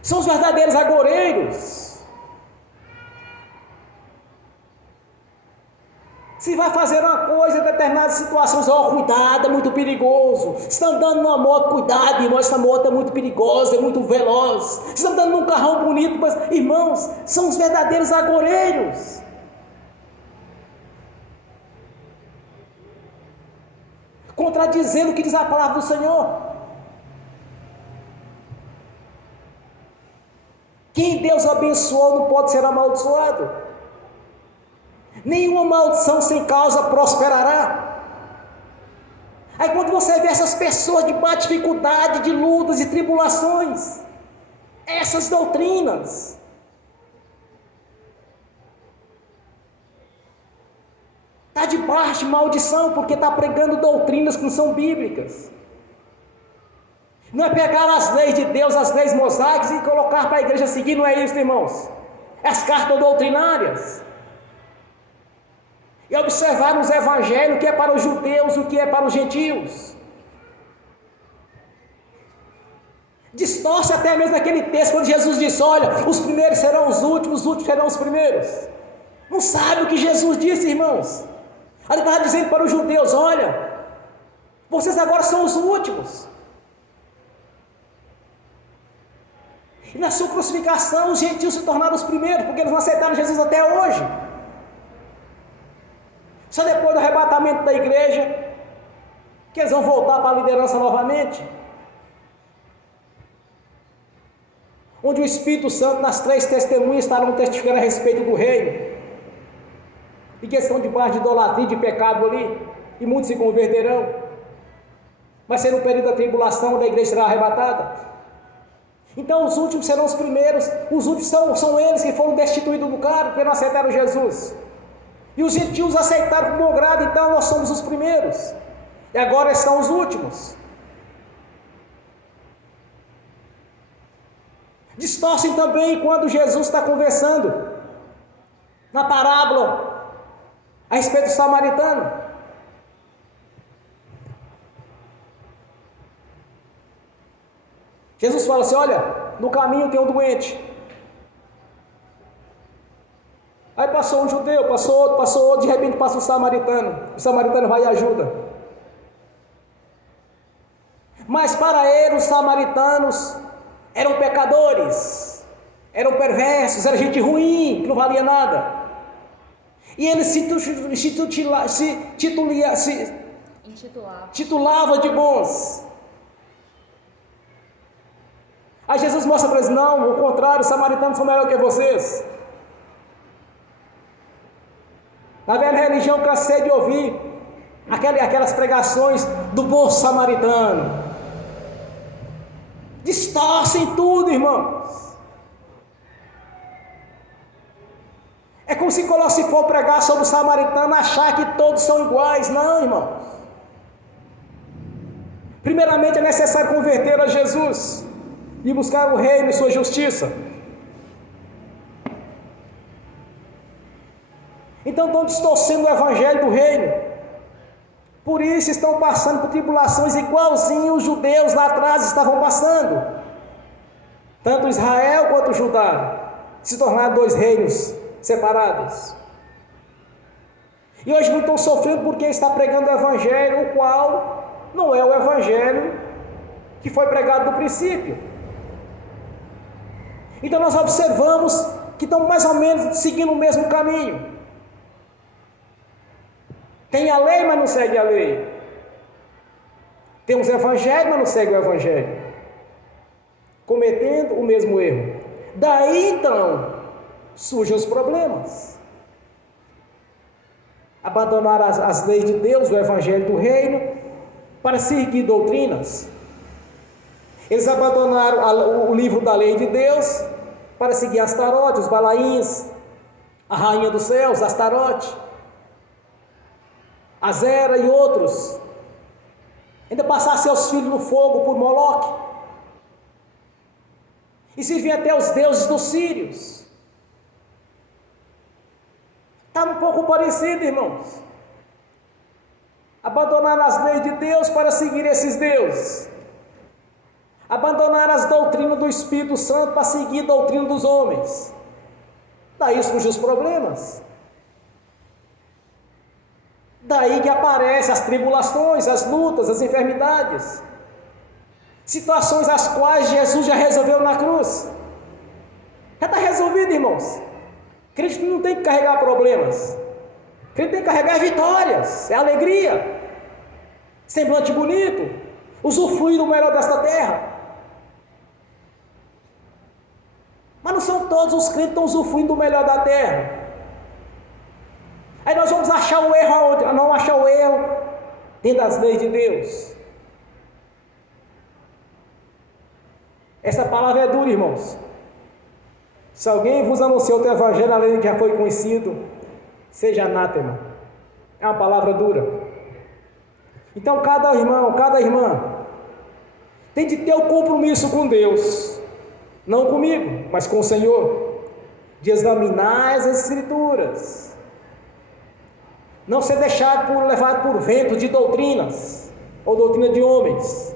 São os verdadeiros agoureiros. Se vai fazer uma coisa em determinadas situações, cuidado, é muito perigoso. Se está andando numa moto, cuidado, irmão, essa moto é muito perigosa, é muito veloz. Se está andando num carrão bonito, mas, irmãos, são os verdadeiros agoureiros. Contradizendo o que diz a palavra do Senhor. Quem Deus abençoou não pode ser amaldiçoado. Nenhuma maldição sem causa prosperará. Aí quando você vê essas pessoas de dificuldade, de lutas e tribulações, essas doutrinas, está debaixo de maldição, porque está pregando doutrinas que não são bíblicas. Não é pegar as leis de Deus, as leis mosaicas e colocar para a igreja seguir, não é isso, irmãos. É as cartas doutrinárias. E observar nos evangelhos o que é para os judeus, o que é para os gentios. Distorce até mesmo aquele texto quando Jesus disse: olha, os primeiros serão os últimos serão os primeiros. Não sabe o que Jesus disse, irmãos. Ele estava dizendo para os judeus: olha, vocês agora são os últimos. E na sua crucificação os gentios se tornaram os primeiros, porque eles não aceitaram Jesus até hoje. Só depois do arrebatamento da igreja que eles vão voltar para a liderança novamente, onde o Espírito Santo, nas 3 testemunhas, estarão testificando a respeito do reino, e que estão debaixo de idolatria e de pecado ali, e muitos se converterão. Vai ser no período da tribulação, onde a igreja será arrebatada. Então os últimos serão os primeiros. Os últimos são eles que foram destituídos do cargo, porque não aceitaram Jesus. E os gentios aceitaram com bom grado, então nós somos os primeiros. E agora estão os últimos. Distorcem também quando Jesus está conversando na parábola a respeito do samaritano. Jesus fala assim: olha, no caminho tem um doente. Aí passou um judeu, passou outro, de repente passa um samaritano. O samaritano vai e ajuda. Mas para ele, os samaritanos eram pecadores, eram perversos, era gente ruim, que não valia nada. E ele se titulava de bons. Aí Jesus mostra para eles: não, ao contrário, os samaritanos são melhores que vocês. Na velha religião, cansei de ouvir aquelas pregações do bom samaritano. Distorcem tudo, irmãos. É como se for pregar sobre o samaritano, achar que todos são iguais. Não, irmãos. Primeiramente é necessário converter a Jesus e buscar o reino e sua justiça. Então estão distorcendo o evangelho do reino. Por isso estão passando por tribulações igualzinho os judeus lá atrás estavam passando. Tanto Israel quanto Judá se tornaram 2 reinos separados. E hoje não estão sofrendo porque está pregando o evangelho, o qual não é o evangelho que foi pregado no princípio. Então nós observamos que estão mais ou menos seguindo o mesmo caminho. Tem a lei, mas não segue a lei. Tem os evangelhos, mas não segue o evangelho, cometendo o mesmo erro. Daí então surgem os problemas. Abandonar as leis de Deus, o evangelho do reino, para seguir doutrinas. Eles abandonaram o livro da lei de Deus para seguir Astarote, os Balaíns, a rainha dos céus, Astarote, Azera e outros. Ainda passar seus filhos no fogo por Moloque. E servir até os deuses dos sírios. Está um pouco parecido, irmãos. abandonar as leis de Deus para seguir esses deuses, abandonar as doutrinas do Espírito Santo para seguir a doutrina dos homens. Daí surgem os problemas. Daí que aparecem as tribulações, as lutas, as enfermidades, situações as quais Jesus já resolveu na cruz. Já está resolvido, irmãos. Cristo não tem que carregar problemas. Cristo tem que carregar vitórias, é alegria, semblante bonito, usufruir do melhor desta terra. Mas não são todos os crentes que estão usufruindo do melhor da terra. Aí nós vamos achar o erro aonde? Não achar o erro dentro das leis de Deus. Essa palavra é dura, irmãos. Se alguém vos anunciou o evangelho além do que já foi conhecido, seja anátema. É uma palavra dura. Então cada irmão, cada irmã tem de ter o compromisso com Deus, não comigo, mas com o Senhor, de examinar as Escrituras, não ser levado por vento de doutrinas ou doutrina de homens,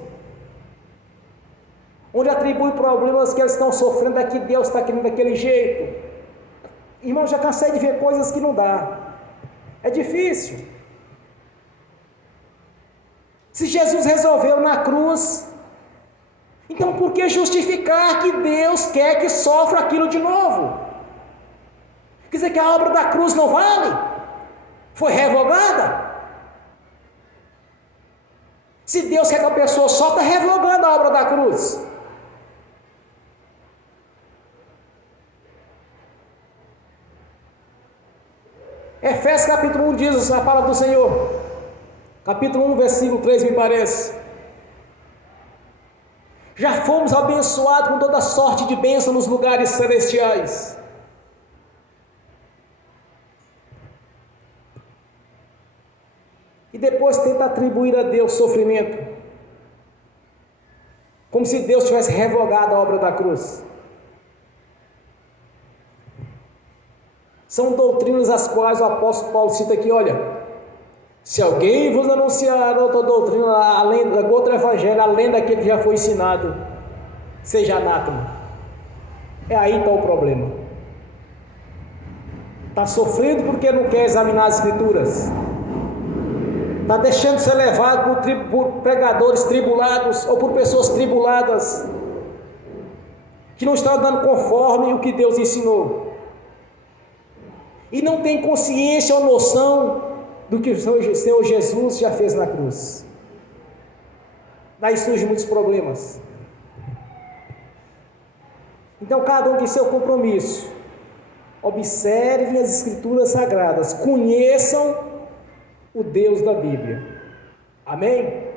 onde atribui problemas que eles estão sofrendo é que Deus está querendo daquele jeito. Irmão, já cansei de ver coisas que não dá, é difícil. Se Jesus resolveu na cruz, então por que justificar que Deus quer que sofra aquilo de novo? Quer dizer que a obra da cruz não vale? Foi revogada? Se Deus quer que a pessoa sofra, está revogando a obra da cruz. Efésios capítulo 1 diz a palavra do Senhor, capítulo 1, versículo 3 me parece: já fomos abençoados com toda sorte de bênção nos lugares celestiais. E depois tenta atribuir a Deus sofrimento, como se Deus tivesse revogado a obra da cruz. São doutrinas as quais o apóstolo Paulo cita aqui, olha: se alguém vos anunciar outra doutrina, além do outro evangelho, além daquele que já foi ensinado, seja anátema. É aí que está o problema. Está sofrendo porque não quer examinar as Escrituras. Está deixando de ser levado por pregadores tribulados ou por pessoas tribuladas que não estão dando conforme o que Deus ensinou. E não tem consciência ou noção do que o Senhor Jesus já fez na cruz. Daí surgem muitos problemas. Então cada um tem seu compromisso. Observem as Escrituras Sagradas, conheçam o Deus da Bíblia. Amém?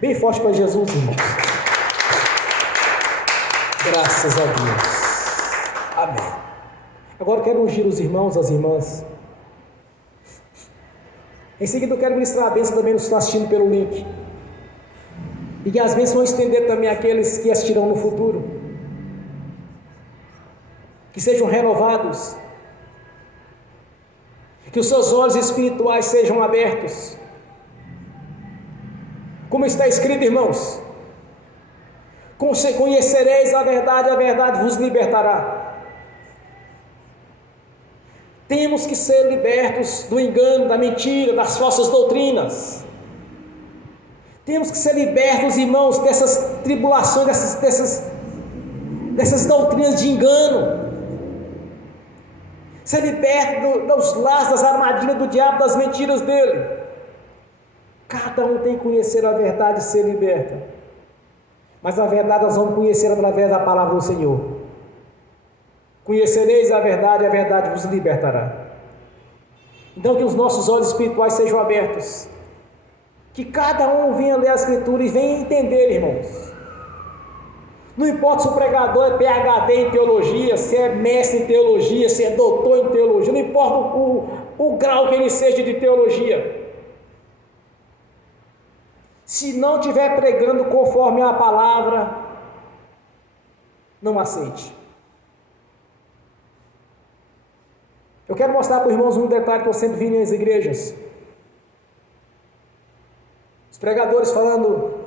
Bem forte para Jesus, irmãos. Graças a Deus. Amém. Agora eu quero ungir os irmãos, as irmãs. Em seguida eu quero ministrar a bênção também nos que estão assistindo pelo link. E que as bênçãos vão estender também àqueles que assistirão no futuro. Que sejam renovados. Que os seus olhos espirituais sejam abertos. Como está escrito, irmãos: conhecereis a verdade vos libertará. Temos que ser libertos do engano, da mentira, das falsas doutrinas. Temos que ser libertos, irmãos, dessas tribulações, dessas doutrinas de engano. Ser liberto dos laços, das armadilhas do diabo, das mentiras dele. Cada um tem que conhecer a verdade e ser liberto. Mas a verdade nós vamos conhecer através da palavra do Senhor. Conhecereis a verdade vos libertará. Então que os nossos olhos espirituais sejam abertos. Que cada um venha ler a Escritura e venha entender, irmãos. Não importa se o pregador é PhD em teologia, se é mestre em teologia, se é doutor em teologia, não importa o grau que ele seja de teologia. Se não estiver pregando conforme a palavra, não aceite. Eu quero mostrar para os irmãos um detalhe que eu sempre vi nas igrejas. Os pregadores falando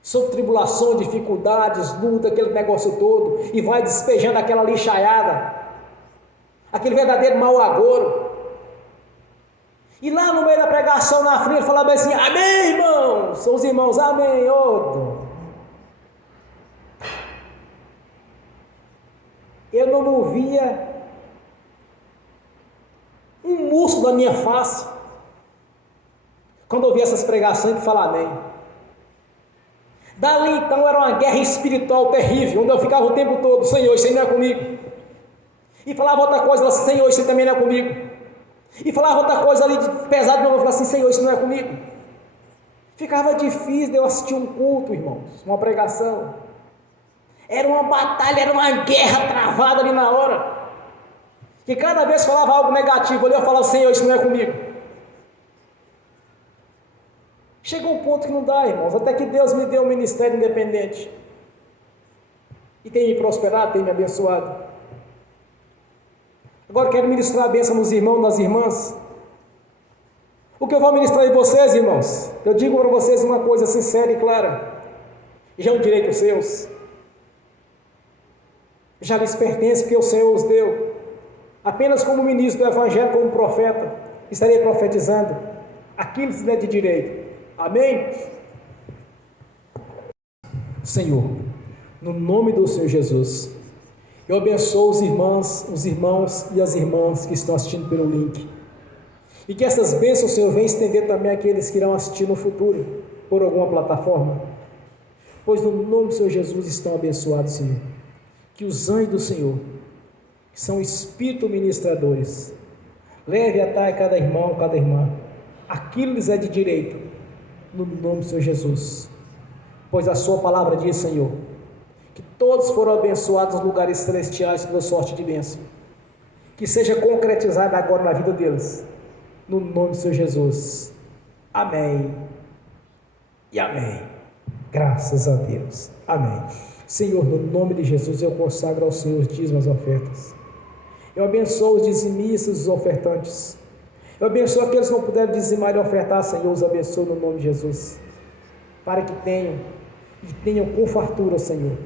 sobre tribulação, dificuldades, luta, aquele negócio todo, e vai despejando aquela lixaiada, aquele verdadeiro mau agouro. E lá no meio da pregação, na frente, falava assim: amém, irmãos. São os irmãos, amém, outro. Eu não movia um músculo da minha face quando eu ouvia essas pregações de falar amém. Dali então era uma guerra espiritual terrível, onde eu ficava o tempo todo: Senhor, isso aí não é comigo. E falava outra coisa, Senhor, isso aí também não é comigo. E falava outra coisa ali de pesado, eu falava assim: Senhor, isso não é comigo. Ficava difícil de eu assistir um culto, irmãos, uma pregação. Era uma batalha, era uma guerra travada ali na hora. Que cada vez falava algo negativo ali, eu falava: Senhor, isso não é comigo. Chegou um ponto que não dá, irmãos, até que Deus me deu um ministério independente. E tem me prosperado, tem me abençoado. Agora quero ministrar a bênção nos irmãos, nas irmãs. O que eu vou ministrar em vocês, irmãos? Eu digo para vocês uma coisa sincera e clara. Já é um direito seus. Já lhes pertence, porque o Senhor os deu. Apenas como ministro do Evangelho, como profeta, estarei profetizando aquilo que lhes é de direito. Amém? Senhor, no nome do Senhor Jesus, eu abençoo os irmãos e as irmãs que estão assistindo pelo link. E que essas bênçãos, Senhor, venham estender também àqueles que irão assistir no futuro, por alguma plataforma. Pois no nome do Senhor Jesus estão abençoados, Senhor. Que os anjos do Senhor, que são espíritos ministradores, leve a cada irmão, cada irmã, aquilo lhes é de direito, no nome do Senhor Jesus. Pois a sua palavra diz, Senhor, que todos foram abençoados nos lugares celestiais pela sorte de bênção. Que seja concretizada agora na vida deles, no nome do Senhor Jesus. Amém e amém. Graças a Deus. Amém. Senhor, no nome de Jesus, eu consagro ao Senhor os dízimos e as ofertas. Eu abençoo os dizimistas e os ofertantes. Eu abençoo aqueles que não puderam dizimar e ofertar, Senhor, os abençoo no nome de Jesus. Para que tenham com fartura, Senhor,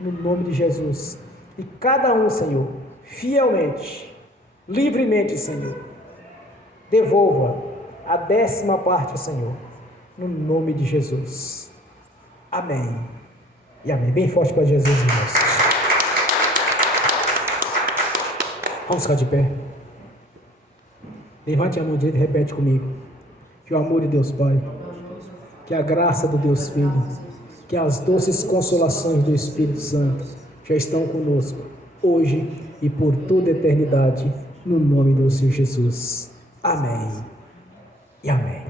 no nome de Jesus. E cada um, Senhor, fielmente, livremente, Senhor, devolva a 10ª parte, Senhor, no nome de Jesus. Amém. E amém. Bem forte para Jesus, irmãos. Vamos ficar de pé. Levante a mão direita e repete comigo. Que o amor de Deus Pai, que a graça do Deus Filho, que as doces consolações do Espírito Santo já estão conosco, hoje e por toda a eternidade, no nome do Senhor Jesus. Amém e amém.